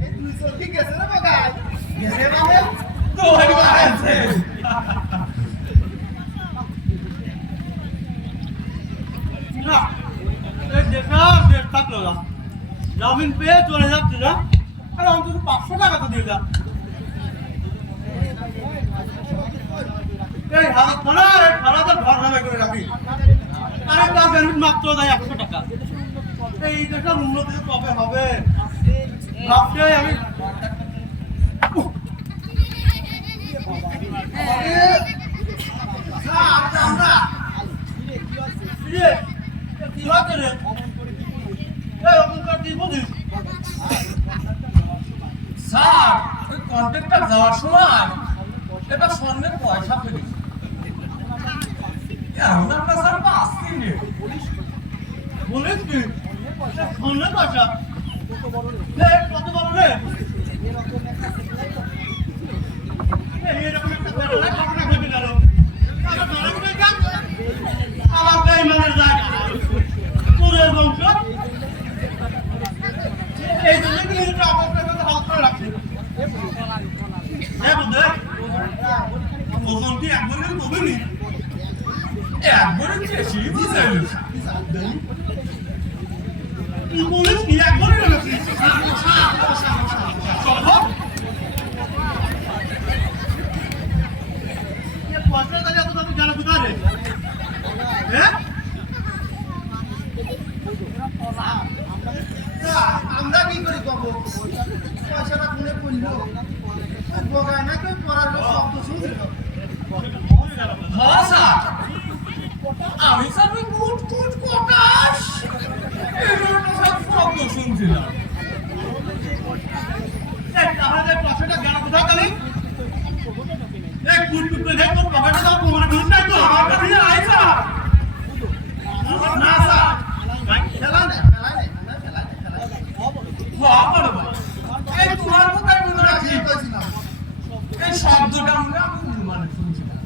এই তুই তো ঠিক আছে রে বাবা, গেছে মানে তো হয়ে গেছে। না, এই দেখা ডেট থাকলো না। জামিন পেয়ে চলে যাচ্ছে না, আর অন্তত 500 টাকা তো দিয়ে যা। এই হাজার থানাতে ঘর ভাড়া করে রাখি, আরেকটা বেনিফিট মাত্র দেয় 100 টাকা। এই দেশের উন্নতি কবে হবে ভাবতেই আমি কি হচ্ছে রে? এই ওখানকার কি বুঝিস? স্যার, ওই কন্ট্রাক্টর যাওয়ার সময় এটা স্বর্ণের পয়সা ফেলেছে। এখন আপনার স্যার বাঁচতেই নেই। বলিস কি? শোনে বাসা কত বড় রে? এইরকম একটা ঘটনা ঘটে গেল। আমার বেঈমানের জায়গা, চোরের বংশ। এই জন্য কি এটা অবস্থা করে হাল করে রাখছে। দেখ ওজন কি একবারে কমেনি? একবারে বেশি বুঝাইল। তুই বলিস কি একবারে রাখছি? পয়সা তাহলে এত দামি জানা কোথায় রে? হ্যাঁ, আমরা কি করি কব? পয়সাটা খুলে পড়লো, বগায় না কেউ পড়ার শব্দ শুনছিল। হ্যাঁ স্যার, আমি স্যার ওই কুট কুট কটাস এগুলো সব শব্দ শুনছিলাম। তাহলে পয়সাটা জানা কোথায় তাহলে? কুট কুট করে দেখ তোর পকেটে দাও, তোমার ঘুষ নাই তো? আমার কাছে নাই স্যার। না স্যার, খেলা নেই। হ্যাঁ বড় ভাই, এই তোমার কোথায় মনে রাখি এই শব্দটা আমরা মানে শুনছিলাম।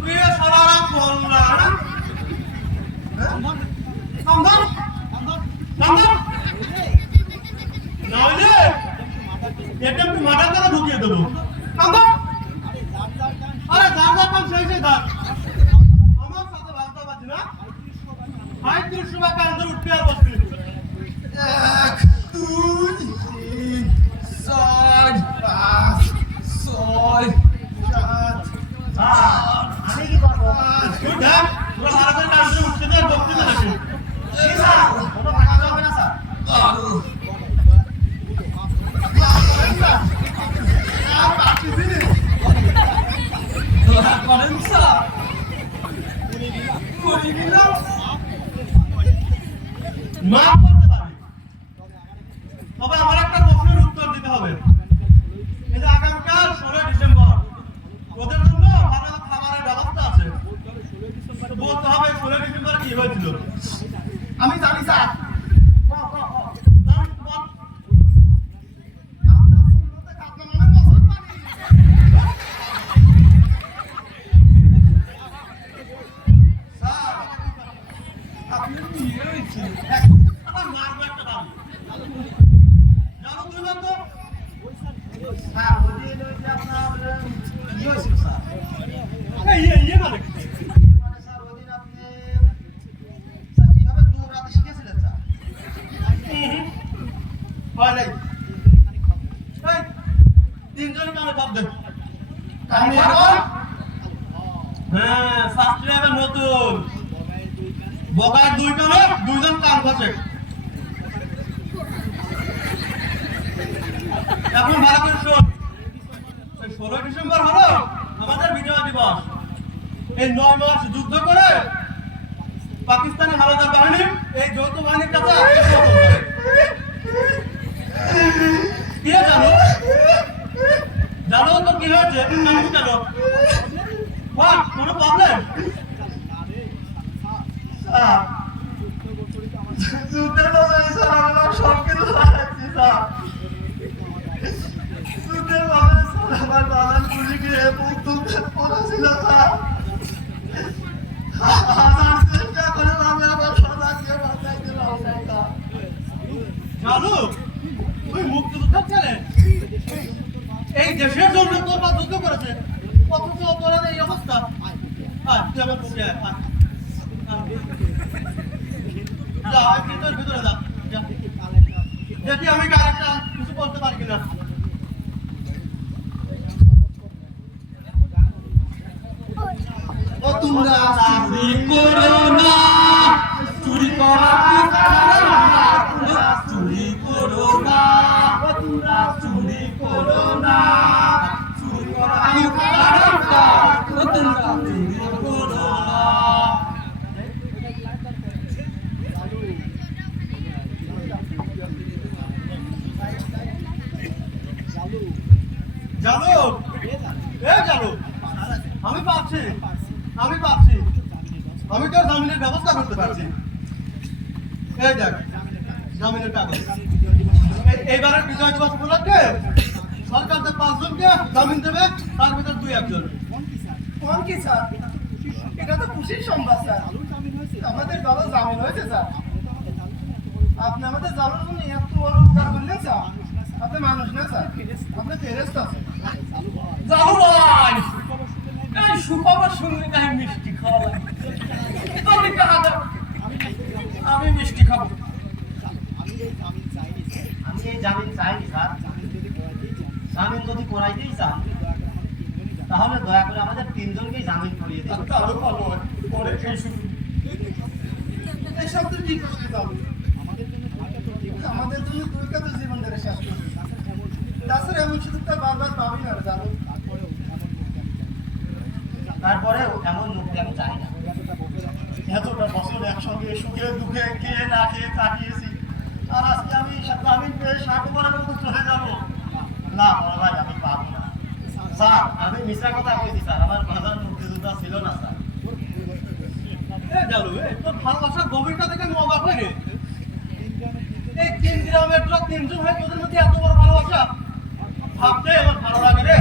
তুই সারা বললা না? মৃত্যুর সময় কান্দে উঠতে আর বসবি। 1 2 3 4 5 6 আমি কি করবো? তুই দেখ, তোরা ভালো করে কান্দে উঠতে দে, বক্তৃতা দেখি। কোনো টাকা হবে না স্যার। দয়া করেন স্যার, মরে গেলাম। মাফ করতে পারি, তবে আমার একটা প্রশ্নের উত্তর দিতে হবে। এই যে আগামীকাল 16 ডিসেম্বর, ওদের জন্য ভালো খাবারের ব্যবস্থা আছে। বলতে হবে 16 ডিসেম্বর কি হয়েছিল। আমি জানি স্যার। আপনি বিয়ে হয়েছে? আমার মারবো একটা বাড়ি। জানো তুমি না তো? স্যার, ওই যে আপনার কি হয়েছিল স্যার? এই মানে কি? মানে স্যার ওই দিন আপনি স্যার কিভাবে দৌড়াতে শিখেছিলেন স্যার? হয় নাই। এই, তিনজন কানে ভাব দে। আমি হ্যাঁ, ফার্স্ট লেভেল নতুন। বগার 2 কানে 2 জন কান ভাসে। এখন ভালো করে শোন। এই 16 ডিসেম্বর হলো আমাদের বিজয় দিবস। এই 9 মাস যুদ্ধ করে পাকিস্তানি হানাদার বাহিনী এই যৌথ বাহিনীর কাছে আত্মসমর্পণ করে। কে জানো? জানো তো কি হয়েছে? আমি জানো। What? কোনো প্রবলেম? যুদ্ধের মাঝে স্যার আমরা সব কিছু হারাচ্ছি স্যার। যুদ্ধের মাঝে স্যার আমার বাবার গুলিকে বুক তুলতে পড়েছিল স্যার। হাজার চেষ্টা করে আমি আমার সদাকে বাঁচাইতে পারলাম না। জানো তুই মুক্তিযোদ্ধার ছেলে, এই দেশের জন্য তোর বা যুদ্ধ করেছে, অথচ তোর এই অবস্থা। তুই আমার বুকে আয়, আয়। যা ভিতরে ভিতরে যা, যা। দেখি আমি কারেক্টটা কিছু বলতে পারি কিনা। ও তোমরা চুরি করো না, চুরি করা চুরি করো না, চুরি করো না, চুরি করা খুব খারাপ কাজ, তোমরা চুরি করো না। জানো জানো আমি পাচ্ছি আমি তোর জামিনের ব্যবস্থা করতে পারছি। এই দেখ জামিনের কাগজ। এইবারের বিজয় দিবস উপলক্ষে সরকার যে 5 জনকে জামিন দেবে, তার ভিতর 2-1 জন। কোন কি স্যার? এটা তো খুশির সংবাদ স্যার। আমাদের দলে জামিন হয়েছে স্যার। আপনি আমাদের দলের জন্য এত বড় উপকার করলেন স্যার। আপনি মানুষ না স্যার, আপনি ফেরেশতা স্যার। জানো ভাই, এই সুখবর শুনলে না মিষ্টি খাওয়া লাগে। তুমি টাকা দাও, আমি মিষ্টি খাবো। আমি এই জামিন চাইনি স্যার। জামিন যদি করাইতেই চান তাহলে দয়া করে আমাদের 3 জনকেই জামিন করিয়ে দিন। আরো ভালো হয়, পরে এই শুরু। এসব তো কি করতে যাবো? আমাদের জন্য তুই কত জীবন ধরে শেষ করবি। তাছাড়া এমন সুযোগ তো বারবার পাবি না জানো। তারপরেও এমন মুক্তি আমি চাই না। এতটা বছর একসঙ্গে সুখে দুঃখে কে না খেয়ে কাটিয়েছি, আর আজকে আমি জামিন পেয়ে 60 বছরের মতো চলে যাবো। না বড় ভাই, আমি পাবো না। স্যার, আমি মিথ্যা কথা কইছি স্যার। আমার বাবার মুক্তিযোদ্ধা ছিল না স্যার। জানো তোর ভালোবাসার গভীরতা থেকে আমি অবাক হয়ে গেছি। এই 3 গ্রামের তোরা 3 জন হয়, তোদের মধ্যে এত বড় ভালোবাসা ভাবতে আমার ভালো লাগে রে।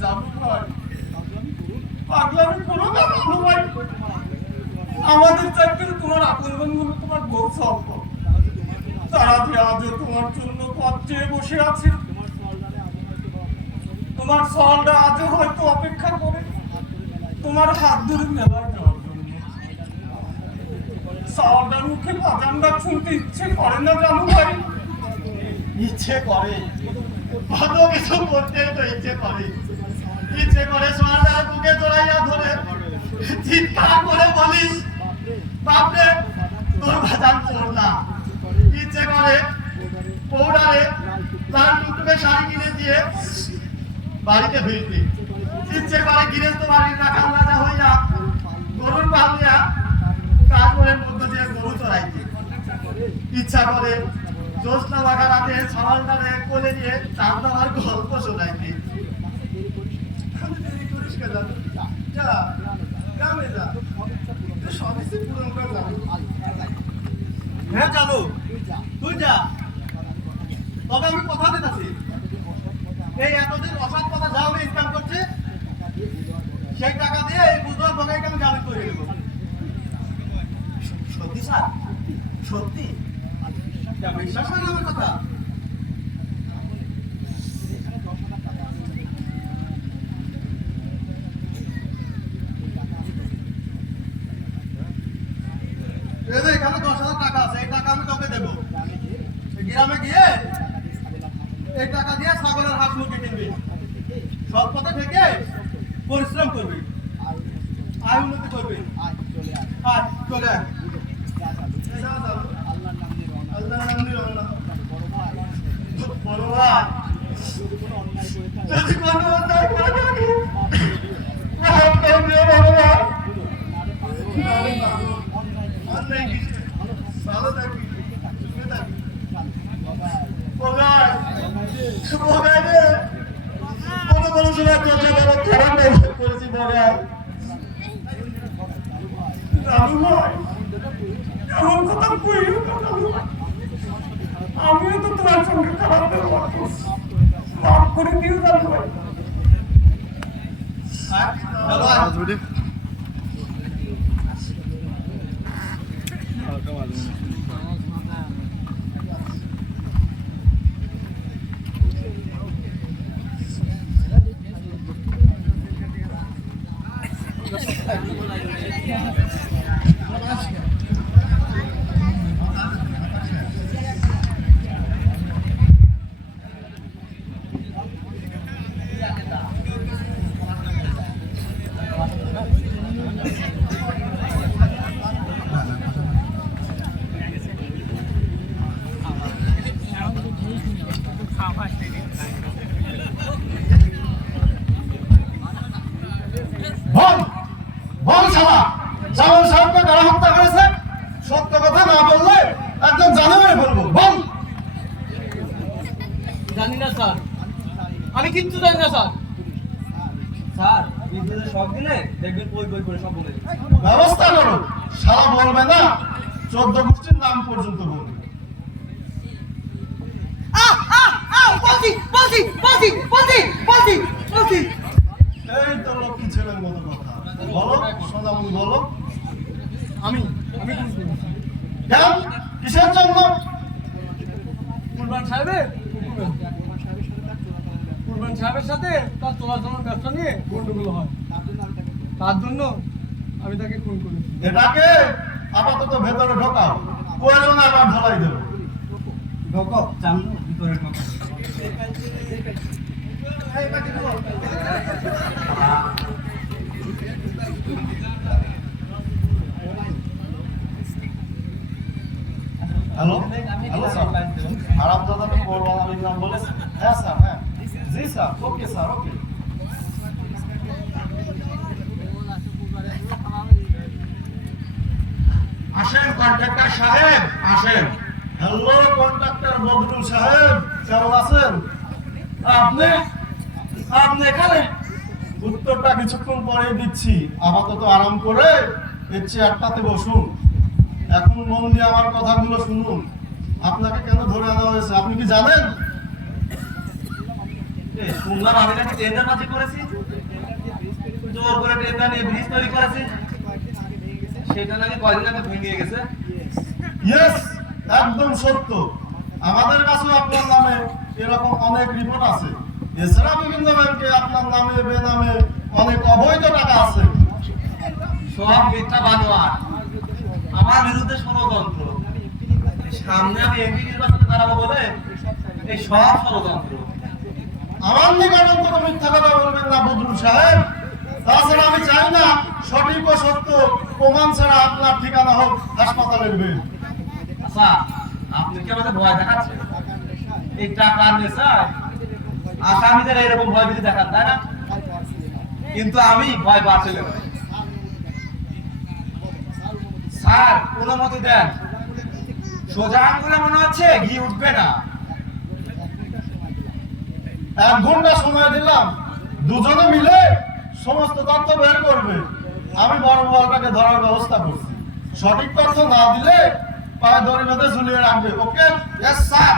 জানো ভাই, পাগলামি করো না জানো ভাই। আমাদের চাইতে তোমার আপনজনগুলো তোমার বউ স্বল্প। তারা যে আজও তোমার জন্য পথ চেয়ে বসে আছে। তোমার সলটা আজও হয়তো অপেক্ষা করে তোমার হাত ধরে মেলায় যাওয়ার জন্য। সাওয়ালদার মুখে বাজান ডাক শুনতে ইচ্ছে করে না জানু ভাই? ইচ্ছে করে, কত কিছু করতে তো ইচ্ছে করে। ইচ্ছে করে সোনার বুকে জড়াইয়া ধরে চিৎকার করে বলিস, বাপরে তোর বাজান চোর না। ইচ্ছে করে পৌডারে লাল টুকটুকে শাড়ি কিনে দিয়ে বাড়িতে ফিরতে। ইচ্ছে করে গৃহস্থ বাড়ির রাখাল রাজা হইয়া গরুর বাঁধিয়া কাঠমোড়ের মধ্যে দিয়ে গরু চড়াইতে। ইচ্ছা করে জ্যোৎস্না মাখা রাতে সওয়ালদারে কোলে নিয়ে চাঁদনামার গল্প শোনাইতে। হ্যাঁ চালু, তুই যা, তবে আমি কথা দিতেছি, এই এতদিন অসৎ কথা যা আমি ইনকাম করছি সেই টাকা দিয়ে এই বুধবার বগাইকে আমি জামিন করে দেবো। সত্যি স্যার, সত্যি? বিশ্বাস হয় না আমার কথা? এই যে এখানে 10,000 টাকা আছে, এই টাকা আমি তোকে দেবো। গ্রামে গিয়ে এই টাকা দিয়ে ছাগলের হাঁস মুরগি কিনবি, সব পথে থেকে পরিশ্রম করবি, আয় উন্নতি করবি। আয় চলে আয়। আল্লাহর নাম নিয়ে রওনা। বড় ভাই, যদি কোনো অন্যায় করে থাকি, মাফ করে দিও বড় ভাই। অন্যায় কিছু নেই। ভালো থাকবি, সুখে থাকবি। বগাই, বগাই রে, কোনো কোনো সময় তোর সাথে আমার খারাপ ব্যবহার করেছি বগাই। জানু ভাই, এমন কথা কইও না জানু ভাই। আমিও তো তোমার সঙ্গে খারাপ ব্যবহার করছি, মাফ করে দিও জানু ভাই। চলো আয়। বল, বল শালা, জামাল সাহেবকে কারা হত্যা করেছে? সত্য কথা না বললে একদম জানে মেরে বলবো। বল। জানি না স্যার, আমি কিচ্ছু জানি না স্যার। স্যার বিদ্যুতের সব দিলে দেখবেন বই বই করে সব বলে দিচ্ছে। ব্যবস্থা করো, শালা বলবে না, 14 গোষ্ঠীর নাম পর্যন্ত বলবে। এই তো লক্ষ্মী ছেলের মতো কথা। বলো সোনামণি, বলো। আমি কেন, কিসের জন্য? কুরবান সাহেবের সাথে তার চলাচলের ব্যবসা নিয়ে গন্ডগোল হয়, তার জন্য আমি তাকে খুন করেছি। এটাকে আপাতত ভেতরে ঢোকাও, প্রয়োজনে আবার ঢোলাই দেবো। ঢোকো, চান ভিতরে ঢোকো। হ্যালো, হ্যালো স্যার, আরামদাদা তো বড়ওয়ালা আলীর নাম বলেছে? হ্যাঁ স্যার, হ্যাঁ, জি স্যার, ওকে স্যার, ওকে। আসেন কন্ট্রাক্টর সাহেব, আসেন। হ্যালো কন্ট্রাক্টর বদরুল সাহেব, কেমন আছেন? আপনি আপনি এখানে? উত্তরটা কিছুক্ষণ পরে দিচ্ছি, আপাতত আরাম করে এর চেয়ারটাতে বসুন। এখন মন দিয়ে আমার কথাগুলো শুনুন। আপনাকে কেন ধরে আনা হয়েছে আপনি কি জানেন? শুনলাম আমি নাকি টেন্ডারবাজি করেছি, জোর করে টেন্ডার নিয়ে ব্রিজ তৈরি করেছি, সেটা নাকি কয়দিন আগে ভেঙে গেছে। ইয়েস, একদম সত্য। আমাদের কাছেও আপনার নামে এরকম অনেক রিপোর্ট আছে। এছাড়া বিভিন্ন ব্যাংকে আপনার নামে বেনামে অনেক অবৈধ টাকা আছে। সব মিথ্যা বানোয়ার। আমার বিরুদ্ধে ষড়যন্ত্র। সামনে আমি এমপি নির্বাচনে দাঁড়াবো বলে এই সব ষড়যন্ত্র। আমার নিকট অন্তত মিথ্যা কথা বলবেন না বদরুল সাহেব। তাছাড়া আমি চাই না সঠিক ও সত্য প্রমাণ ছাড়া আপনার ঠিকানা হোক হাসপাতালের বেড। আচ্ছা, আপনি কি আমাদের ভয় দেখাচ্ছেন? এই টাকার নেশায় আসামিদের এরকম ভয় ভীতি দেখান, তাই না? কিন্তু আমি ভয় পাচ্ছিল না। স্যার, অনুমতি দেন। সোজা আঙ্গুলে মনে হচ্ছে ঘি উঠবে না। 1 ঘন্টা সময় দিলাম, দুজনে মিলে সমস্ত তথ্য বের করবে। আমি বড় বড়টাকে ধরার ব্যবস্থা করছি। সঠিক তথ্য না দিলে পায়ে দড়ি বেঁধে ঝুলিয়ে রাখবে। ওকে? Yes sir.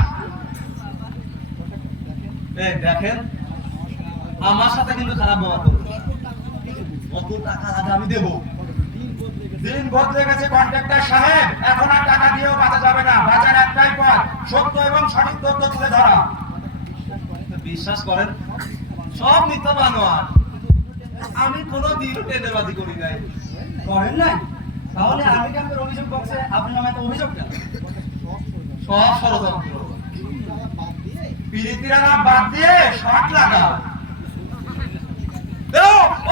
এই দেখেন, আমার সাথে কিন্তু খারাপ ব্যবহার করবে। কত টাকা লাগে আমি দেবো? দিন বদলে গেছে কন্ট্রাক্টর সাহেব, এখন আর টাকা দিয়েও বাঁচা যাবে না। বাজার একটাই পথ, সত্য এবং সঠিক তথ্য তুলে ধরা। বিশ্বাস করেন, সব মিথ্যা বানোয়ার। আমি কোনো দিন টেন্ডারবাজি করি নাই। করেন নাই? তাহলে আর্মি ক্যাম্পের অভিযোগ বক্সে আপনার নামে একটা অভিযোগ কেন? সব ষড়যন্ত্র। পিরিতিরা না বাদ দিয়ে শট লাগাও।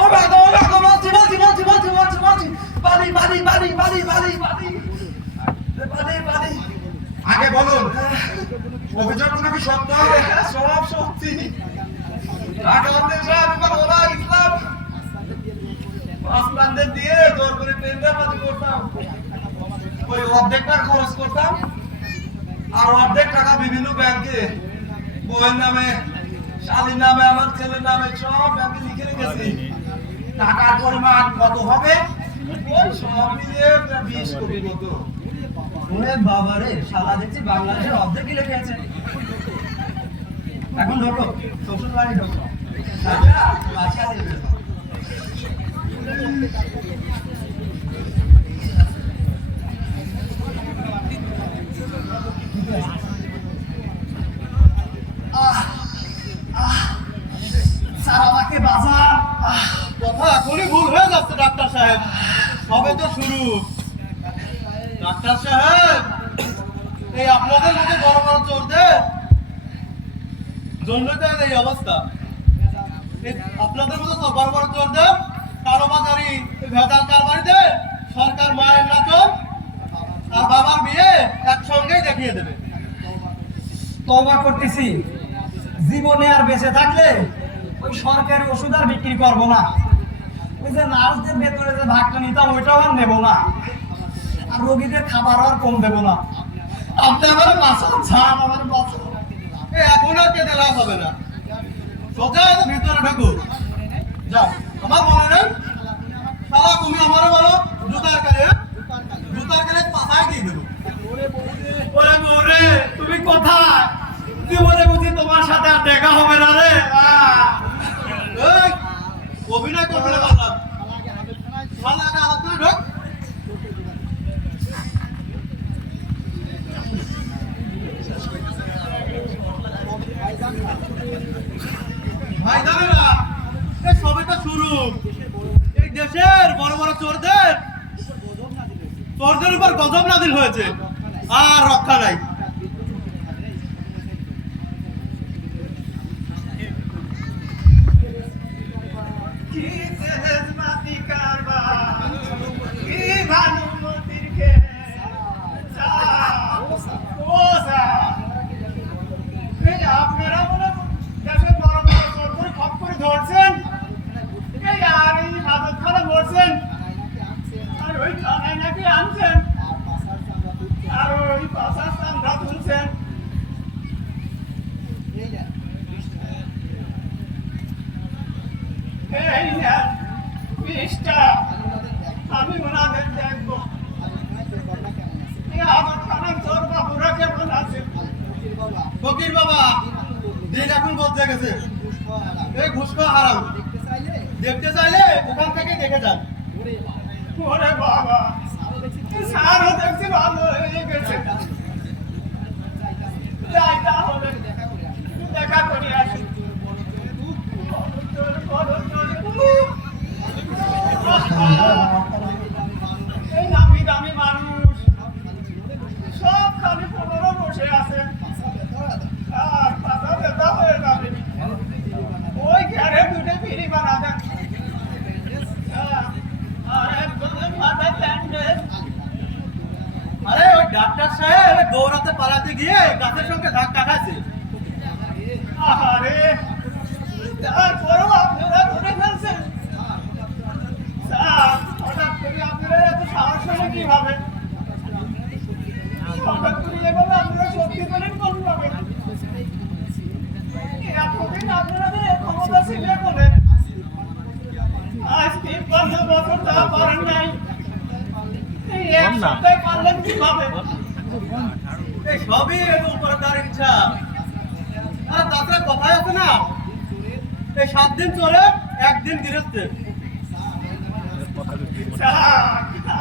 ও বাবা, বলছি। বাড়ি। আগে বলুন, অভিযোগ নাকি সত্য? সব সত্যি। ইসলাম আসলামদের দিয়ে জোর করে টেন্ডারবাজি করতাম। ওই অর্ধেকটা খরচ করতাম, আর অর্ধেক টাকা বিভিন্ন ব্যাংকে, বউয়ের নামে, শালীর নামে, আমার ছেলের নামে সব ব্যাংকে লিখে রেখেছি। টাকার পরিমাণ কত হবে? ওই সব মিলিয়ে 20 কোটি মতো। ওরে বাবারে, শালা দেখছি বাংলাদেশের অর্ধেকই লিখে আছে। এখন ঢোকো, শ্বশুর বাড়ি ঢোকো। টাকা বাঁচা দেবে। স্যার আমাকে বাঁচান। কথা এখনই ভুল হয়ে যাচ্ছে ডাক্তার সাহেব। সবে তো শুরু। ডাক্তার সাহেব, এই আপনাদের মধ্যে বড় বড় চোরদের জন্যই তো এই অবস্থা। আপনাদের মতো তো বড় বড় চোরদের কারোবাজারি, ভেজাল কারবারিতে সরকার মায়ের নাচন আর বাবার বিয়ে একসঙ্গেই দেখিয়ে দেবে। তওবা করতেছি, জীবনে আর বেঁচে থাকলে ওই সরকারি ওষুধ আর বিক্রি করবো না। ওই যে নার্সদের ভেতরে যে ভাগটা নিতাম ওইটাও আর নেবো না। আর রোগীদের খাবার আর কম দেবো না। আপনি আমার বাঁচান, ছাড় আমার বাঁচান। এখন আর কেটে লাভ হবে না। সোজা ভিতরে ঢুকো। যাও, আমার মনে নেই শালা তুমি আমারও বলো জুতার কালে পাশায় দিয়ে দেবো। ওরে বউরে, তুমি কোথায়? জীবনে বুঝি তোমার সাথে আর দেখা হবে না রে। এই, অভিনয় করবে না বললাম। শালাকে হাত ধরে ঢোক। ভাই জানে না, এই সবে তো শুরু। এই দেশের বড় বড় চোরদের উপর গজব নাজিল হয়েছে, আর রক্ষা নাই। কি তেজমাতি কারবার, কি ভানুমতির খেল। এই আপনারা বলে দেশের বড় বড় চোর করে খপ করে ধরছেন, এই আর এই হাজত খানা ধরছেন, আর ওই থানায় নাকি আনছেন, আর ওই পাশার চামড়া তুলছেন। এই নেন 20টা, আমি ওনাদের দেখবো। এই হাজত খানার চোর বাবুরা কেমন আছে? ফকির বাবা, দিন এখন বদলে গেছে। এই ঘুষ খাওয়া হারাম। দেখতে চাইলে ওখান থেকে দেখে যান। ওরে বাবা, স্যারও দেখছি ভালো হয়ে গেছে। যাই তাহলে দেখা করে আসি। এই নামি দামি মানুষ ডাক্তার সাহেব দৌড়াতে পালাতে গিয়ে গাছের সঙ্গে ধাক্কা খাইছে। আরে তারপরেও আপনারা ধরে ফেলছেন স্যার, হঠাৎ করে আপনারা এত সাহস হলো কিভাবে? হঠাৎ করে এভাবে আপনারা সত্যি করেন কোনভাবে? এতদিন আপনাদের ক্ষমতা ছিল বলে আজ 53 বছর তা পারেন নাই, এই এক সপ্তাহে পারলেন কিভাবে? এই সবই উপরে তার ইচ্ছা। আর তাছাড়া কথাই আছে না, এই 7 দিন চলে 1 দিন গৃহস্থে।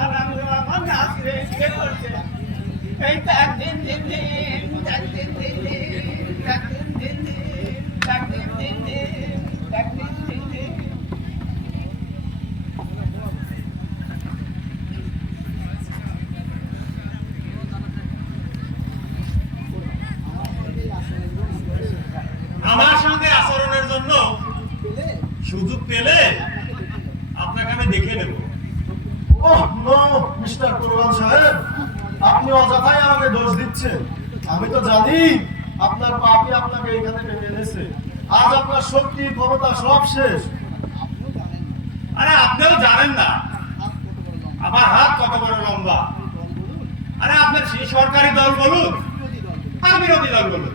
আর আমার নাচ রে করছে এই এক দিন দিন দিন এক দিন দিন দিন এক দিন দিন দিন এক দিন দিন দিন এক দিন দিন দিন। আমার সঙ্গে আচরণের জন্য সুযোগ পেলে আপনাকে আমি দেখে নেব। ওহ নো মিস্টার কুরবান সাহেব, আপনি অযথাই আমাকে দোষ দিচ্ছেন। আমি তো জানি আপনার পাপই আপনাকে এখানে টেনে এনেছে। আজ আপনার শক্তি ক্ষমতা সব শেষ। আরে আপনিও জানেন না আমার হাত কত বড় লম্বা। আরে আপনার সেই সরকারি দল বলুন আর বিরোধী দল বলুন,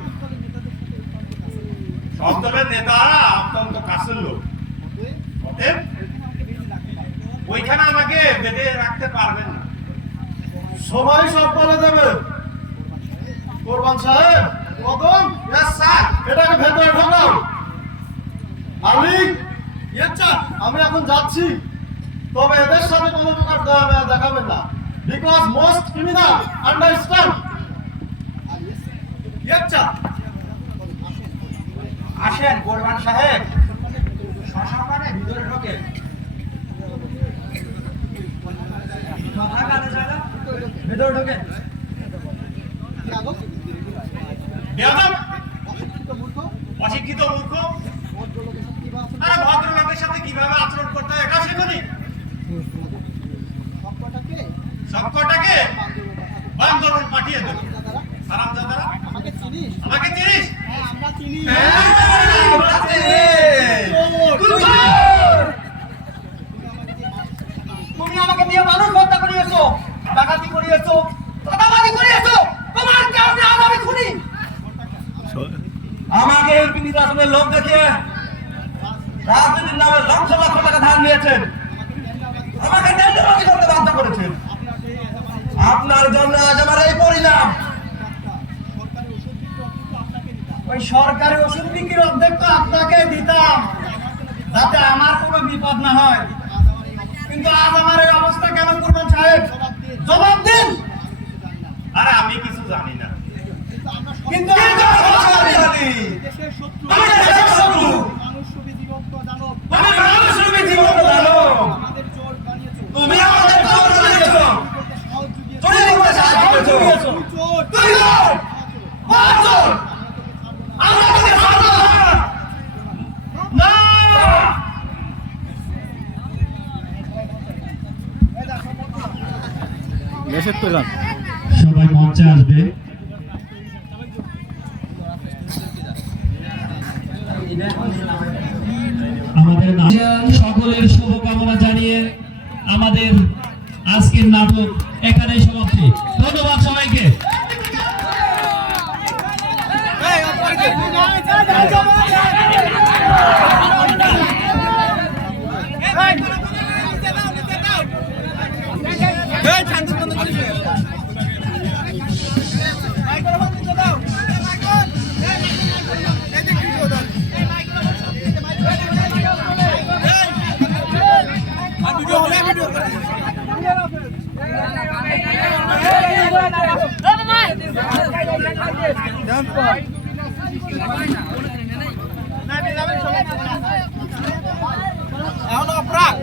সব দলের নেতারা অত্যন্ত কাছের লোক। অতএব ওইখানে আমাকে বেঁধে রাখতে পারবেন না। সবাই সব বলে দেবে। কুরবান সাহেব, কদম, এটাকে ভেতরে ঢোকাও। আলী, আমি এখন যাচ্ছি, তবে এদের সাথে কোনো প্রকার দয়া মায়া দেখাবেন না। Because most criminal, understand? আসেন কোরবান সাহেব, সসম্মানে ভিতরে ঢোকেন। ভিতরে ঢোকেন। বেয়াদব, অশিক্ষিত মূর্খ, আরে ভদ্রলোকের সাথে কিভাবে আচরণ করতে হয় এটা শেখনি? সবকটাকে বান্দরবান পাঠিয়ে দেব। হারামজাদারা, আমাকে চিনিস? তুমি আমাকে দিয়ে মানুষ হত্যা করিয়েছো, ডাকাতি করিয়েছো, চাঁদাবাজি করিয়েছো, তোমার কারণে আজ আমি খুনি। আমাকে এমপি নির্বাচনের লোক দেখিয়ে রাজনীতির নামে লক্ষ লক্ষ টাকা ধার নিয়েছেন, আমাকে টেন্ডারবাজি করতে বাধ্য করেছেন। আপনার জন্য আজ আমার এই পরিণাম। ওই সরকারি ওষুধ বিক্রির অর্ধেক তো আপনাকে দিতাম যাতে আমার কোনো বিপদ না হয়, কিন্তু আজ আমার এই অবস্থা কেন কুরবান সাহেব? জবাব দিন। আরে আমি কিছু জানি না। কিন্তু দেশের শত্রু, তুমি আমাদের চোর বানিয়েছো, চুরি করতে সাহায্য করেছো। তুই চোর, মার চোর, আমরা তোকে ছাড়বো না। সবাই মঞ্চে আসবে। আমাদের সকলের শুভকামনা জানিয়ে আমাদের আজকের নাটক এখানেই সমাপ্তি। ধন্যবাদ সবাইকে। এখন অপরাধ